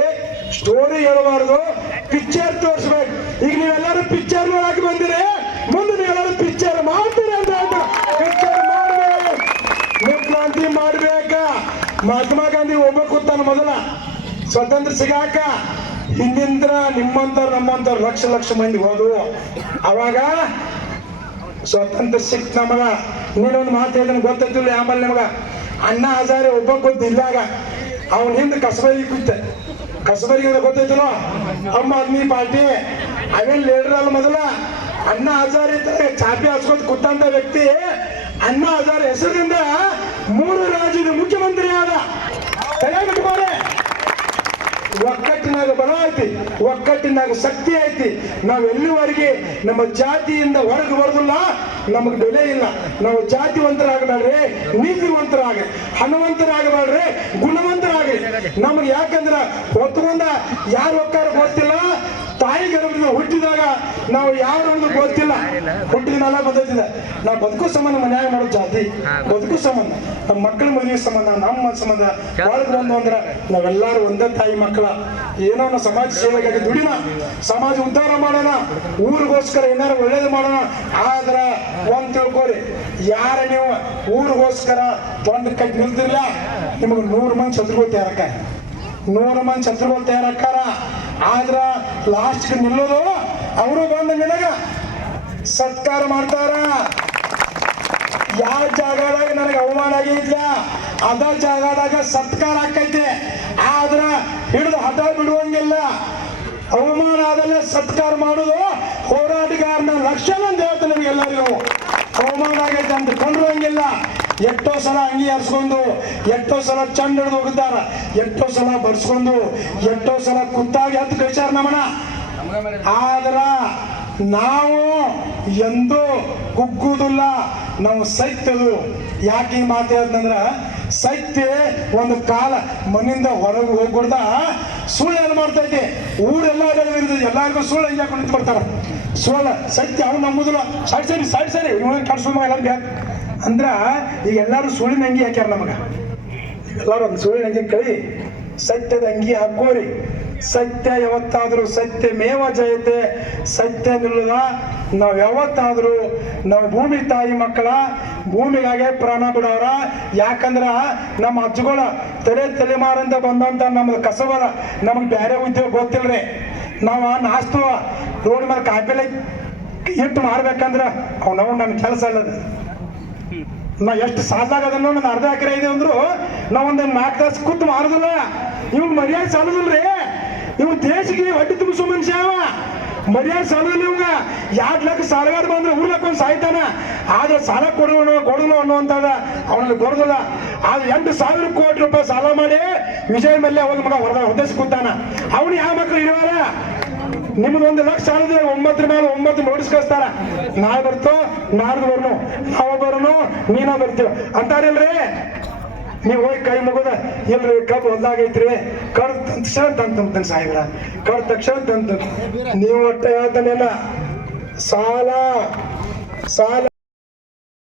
ಸ್ಟೋರಿ ಹೇಳಬಾರ್ದು, ಪಿಕ್ಚರ್ ತೋರಿಸ್ಬೇಕು. ಈಗ ನೀವೆಲ್ಲರೂ ಪಿಕ್ಚರ್ ನೋಡಕ್ಕೆ ಬಂದಿರಿ, ಮುಂದೆ ನೀವೆಲ್ಲರೂ ಪಿಕ್ಚರ್ ಮಾಡ್ತೀರಿ ಅಂತ ಪಿಕ್ಚರ್ ಮಾಡ್ಬೇಕು, ನಿರ್ಕ್ರಾಂತಿ ಮಾಡ್ಬೇಕ. ಮಹಾತ್ಮ ಗಾಂಧಿ ಒಬ್ಬ ಕೂತಾನ ಮೊದಲ ಸ್ವತಂತ್ರ ಸಿಗಾಕ, ಹಿಂದಿಂದ ನಿಮ್ಮಂತವ್ರು ನಮ್ಮಂತವ್ರು ಲಕ್ಷ ಮಂದಿ ಹೋದ್ರು. ಅವಾಗ ಸ್ವಾತಂತ್ರ್ಯ ಸಿಕ್ತ ನಮಗ. ನೀನೊಂದು ಮಾತು ಹೇಳಿದ್ರೆ ಗೊತ್ತಿಲ್ಲ ಆಮೇಲೆ ನಮಗ ಅಣ್ಣ ಹಜಾರೆ ಒಬ್ಬ ಕೂತಿದ್ದಾಗ ಅವನ ಹಿಂದೆ ಕಸಬರಿಗೆ ಕೂತೆ, ಕಸಬರಿಗೆ ಗೊತ್ತೈತನೋ ಅಮ್ಮ ಆದ್ಮಿ ಪಾರ್ಟಿ ಅವೇನ್ ಲೀಡರ್ ಅಲ್ಲ. ಮೊದಲ ಅಣ್ಣ ಹಜಾರೆ ಚಾಪಿ ಹಚ್ಕೋತ ಕೂತಂತ ವ್ಯಕ್ತಿ ಅಣ್ಣ ಹಜಾರೆ ಹೆಸರಿನಿಂದ 3 ರಾಜ್ಯದ ಮುಖ್ಯಮಂತ್ರಿ ಆದ. ತಲೆಬಿಟ್ಕೋರೆ, ಒಕ್ಕಟ್ಟಿನಾಗ ಬಲ ಐತಿ, ಒಕ್ಕಟ್ಟಿನಾಗ ಶಕ್ತಿ ಐತಿ. ನಾವ್ ಎಲ್ಲಿವರೆಗೆ ನಮ್ಮ ಜಾತಿಯಿಂದ ಹೊರಗೆ ಬರೋದಿಲ್ಲ, ನಮಗ್ ಬೆಲೆ ಇಲ್ಲ. ನಾವು ಜಾತಿವಂತರಾಗಬೇಡ್ರಿ, ನೀತಿವಂತರಾಗ, ಹಣವಂತರಾಗಬೇಡ್ರಿ, ಗುಣವಂತರಾಗ್ರಿ. ನಮ್ಗೆ ಯಾಕಂದ್ರ ಹೊತ್ಕೊಂಡ ಯಾರು ಒಕ್ಕಾರ ಗೊತ್ತಿಲ್ಲ. ತಾಯಿ ಗರ್ಭದಿಂದ ಹುಟ್ಟಿದಾಗ ನಾವು ಯಾರೊಂದು ಗೊತ್ತಿಲ್ಲ, ಹುಟ್ಟಿದ ಮೇಲೆ ಬಂದಿದ್ದ. ನಾವು ಬದುಕು ಸಂಬಂಧ ಮನ್ಯಾಗ ಮಾಡೋ ಜಾತಿ, ಬದುಕು ಸಂಬಂಧ, ನಮ್ಮ ಮಕ್ಕಳ ಮದುವೆ ಸಂಬಂಧ, ನಮ್ಮ ಸಂಬಂಧ ಒಳಗೆ ಬಂದು ಅಂದ್ರೆ ನಾವೆಲ್ಲರೂ ಒಂದೇ ತಾಯಿ ಮಕ್ಕಳ. ಏನೋ ನಾವು ಸಮಾಜ ಸೇವೆಗಾಗಿ ದುಡಿನ, ಸಮಾಜ ಉದ್ಧಾರ ಮಾಡೋಣ, ಊರಿಗೋಸ್ಕರ ಏನಾರು ಒಳ್ಳೇದು ಮಾಡೋಣ. ಆದ್ರ ಒಂದ್ ತಿಳ್ಕೊರಿ, ಯಾರ ನೀವು ಊರಿಗೋಸ್ಕರ ತೊಂದ್ರೆ ಕಟ್ಟಿ ನಿಲ್ತಿರ್ಲಿಲ್ಲ, ನಿಮಗೆ 100 ಮಂದಿ ಶತ್ರುಗಳು ತಯಾರಕ್ಕ, 100 ಮಂದಿ ಶತ್ರುಗಳು ತಯಾರಕ್ಕಾರ. ಆದ್ರ ಲಾಸ್ಟ್ ನಿಲ್ಲೋದು ಅವರು ಬಂದ ನಿನಗ ಸತ್ಕಾರ ಮಾಡ್ತಾರ. ಯಾವ ಜಾಗದಾಗ ನನಗೆ ಅವಮಾನ ಆಗಿಲ್ಲ ಅದ ಜಾಗದಾಗ ಸತ್ಕಾರ ಆಕೈತೆ. ಆದ್ರ ಹಿಡಿದು ಹಠ ಬಿಡುವಂಗಿಲ್ಲ. ಅವಮಾನ ಆದಲ್ಲೇ ಸತ್ಕಾರ ಮಾಡುದು ಹೋರಾಟಗಾರನ ಲಕ್ಷಣ ಅಂತ ಹೇಳ್ತಾರೆ. ನಿಮಗೆಲ್ಲರಿಗೂ ಅವಮಾನ ಆಗೈತೆ ಅಂತ ಕೊಂಡ್ರಂಗಿಲ್ಲ. ಎಷ್ಟೋ ಸಲ ಅಂಗಿ ಹರಿಸ್ಕೊಂಡು, ಎಷ್ಟೋ ಸಲ ಚಂಡ ಹಿಡಿದು ಹೋಗಿದ್ದಾರ, ಎಷ್ಟೋ ಸಲ ಬರ್ಸ್ಕೊಂಡು, ಎಷ್ಟೋ ಸಲ ಕುತ್ತಾಗಿ ಹತ್ತು ಕಳಿಸ್ಯಾರ ನಮ್ಮನ. ಆದ್ರ ನಾವು ಎಂದೂ ಕುಗ್ಗುದಿಲ್ಲ, ನಾವು ಸತ್ಯದು. ಯಾಕೆ ಈ ಮಾತು ಹೇಳ್ತಂದ್ರ, ಸತ್ಯ ಒಂದು ಕಾಲ ಮನೆಯಿಂದ ಹೊರಗೆ ಹೋಗ್ಬಿಡ್ದ ಸುಳ್ಳು ಏನ್ ಮಾಡ್ತೈತಿ, ಊರೆಲ್ಲ ಎಲ್ಲರಿಗೂ ಸುಳ್ಳು ಹಂಗೆ ಹಾಕೊಂಡು ನಿಂತು ಬರ್ತಾರ. ಸುಳ್ಳು ಸತ್ಯ ಅವ್ನು ನಂಬುದಿಲ್ಲ. ಸರಿ ಇವನ್ ಕಳ್ಸೋ ಎಲ್ಲ ಅಂದ್ರ ಈಗ ಎಲ್ಲಾರು ಸುಳ್ಳಿನ ಅಂಗಿ ಹಾಕ್ಯಾರ ನಮಗ. ಎಲ್ಲಾರು ಒಂದು ಸುಳ್ಳಿನ ಅಂಗಿ ಕಳಿ ಸತ್ಯದ ಅಂಗಿ ಹಾಕೋರಿ. ಸತ್ಯ ಯಾವತ್ತಾದ್ರೂ ಸತ್ಯಮೇವ ಜಯತೆ, ಸತ್ಯ ನಿಲ್ಲದ. ನಾವ್ ಯಾವತ್ತಾದ್ರೂ ನಾವು ಭೂಮಿ ತಾಯಿ ಮಕ್ಕಳ, ಭೂಮಿಗಾಗೆ ಪ್ರಾಣ ಬಿಡೋರ. ಯಾಕಂದ್ರ ನಮ್ಮ ಅಜ್ಜಗಳ ತಲೆಮಾರಿಂದ ಬಂದಂತ ನಮ್ದು ಕಸಬರ, ನಮಗ್ ಬೇರೆ ಉದ್ಯೋಗ ಗೊತ್ತಿಲ್ರಿ. ನಾವ ನಾಸ್ತು ರೋಡ್ ಮೇಲೆ ಕಾಯಿಪಲ್ಲೆ ಇಟ್ಟು ಮಾರ್ಬೇಕಂದ್ರ ನಾವು ನನ್ನ ಕೆಲಸ ಅಲ್ಲದ. ನಾ ಎಷ್ಟು ಸಾಲಾಗ ಅದನ್ನು ನನ್ನ ಅರ್ಧ ಎಕರೆ ಇದೆ ಅಂದ್ರು ನಾವೊಂದು 4 ತಾಸು ಕೂತು ಮಾರುದಿಲ್ಲ. ಇವ್ ಮರ್ಯಾದೆ ಸಾಲದಿಲ್ರಿ. ಇವ್ ದೇಶಕ್ಕೆ ಹೊಟ್ಟೆ ತುಂಬಿಸೋ ಮನುಷ್ಯ ಅವ, ಮರ್ಯಾದೆ ಸಾಲದಿಲ್ಲ. ಇವಾಗ 2 ಲಕ್ಷ ಸಾಲಗಾರ ಬಂದ್ರೆ ಊರ್ಲಕ್ಕೊಂದು ಸಾಯ್ತಾನ. ಆದ್ರೆ ಸಾಲ ಕೊಡಲು ಅನ್ನುವಂಥದ ಅವನಲ್ಲಿ ಬರೋದಿಲ್ಲ. ಆದ್ರೆ 8,000 ಕೋಟಿ ರೂಪಾಯಿ ಸಾಲ ಮಾಡಿ ವಿಜಯ ಮಲ್ಯ ಹೋಗಿ ಮಗ ಹೊರದೇಶ ಕೂತಾನ. ಅವನು ಯಾವ ಮಕ್ಕಳು ಇರುವಾರ? ನಿಮ್ದು 1 ಲಕ್ಷ ಸಾಲದ 9 ಮೇಲೆ 9 ನೋಟಿಸ್ ಕಳಿಸ್ತಾರ. ನಾಳೆ ಬರ್ತೋ, ನಾಡ್ದು ಬರ್ನು, ನಾವ ಬರೋನು, ನೀನ ಬರ್ತೀವ ಅಂತಾರಿಲ್ರಿ. ನೀವು ಹೋಗಿ ಕೈ ಮುಗೋದ, ಇಲ್ರಿ ಕಬ್ಬು ಹೊಲ್ದಾಗೈತ್ರಿ, ಕಡ್ದ ತಕ್ಷಣ ತಂತ ಸಾಯಿಬ್ರ, ಕಡ್ದ ತಕ್ಷಣ ತಂತ. ನೀವು ಒಟ್ಟ ಹೇಳ್ತಾನೆಲ್ಲ ಸಾಲ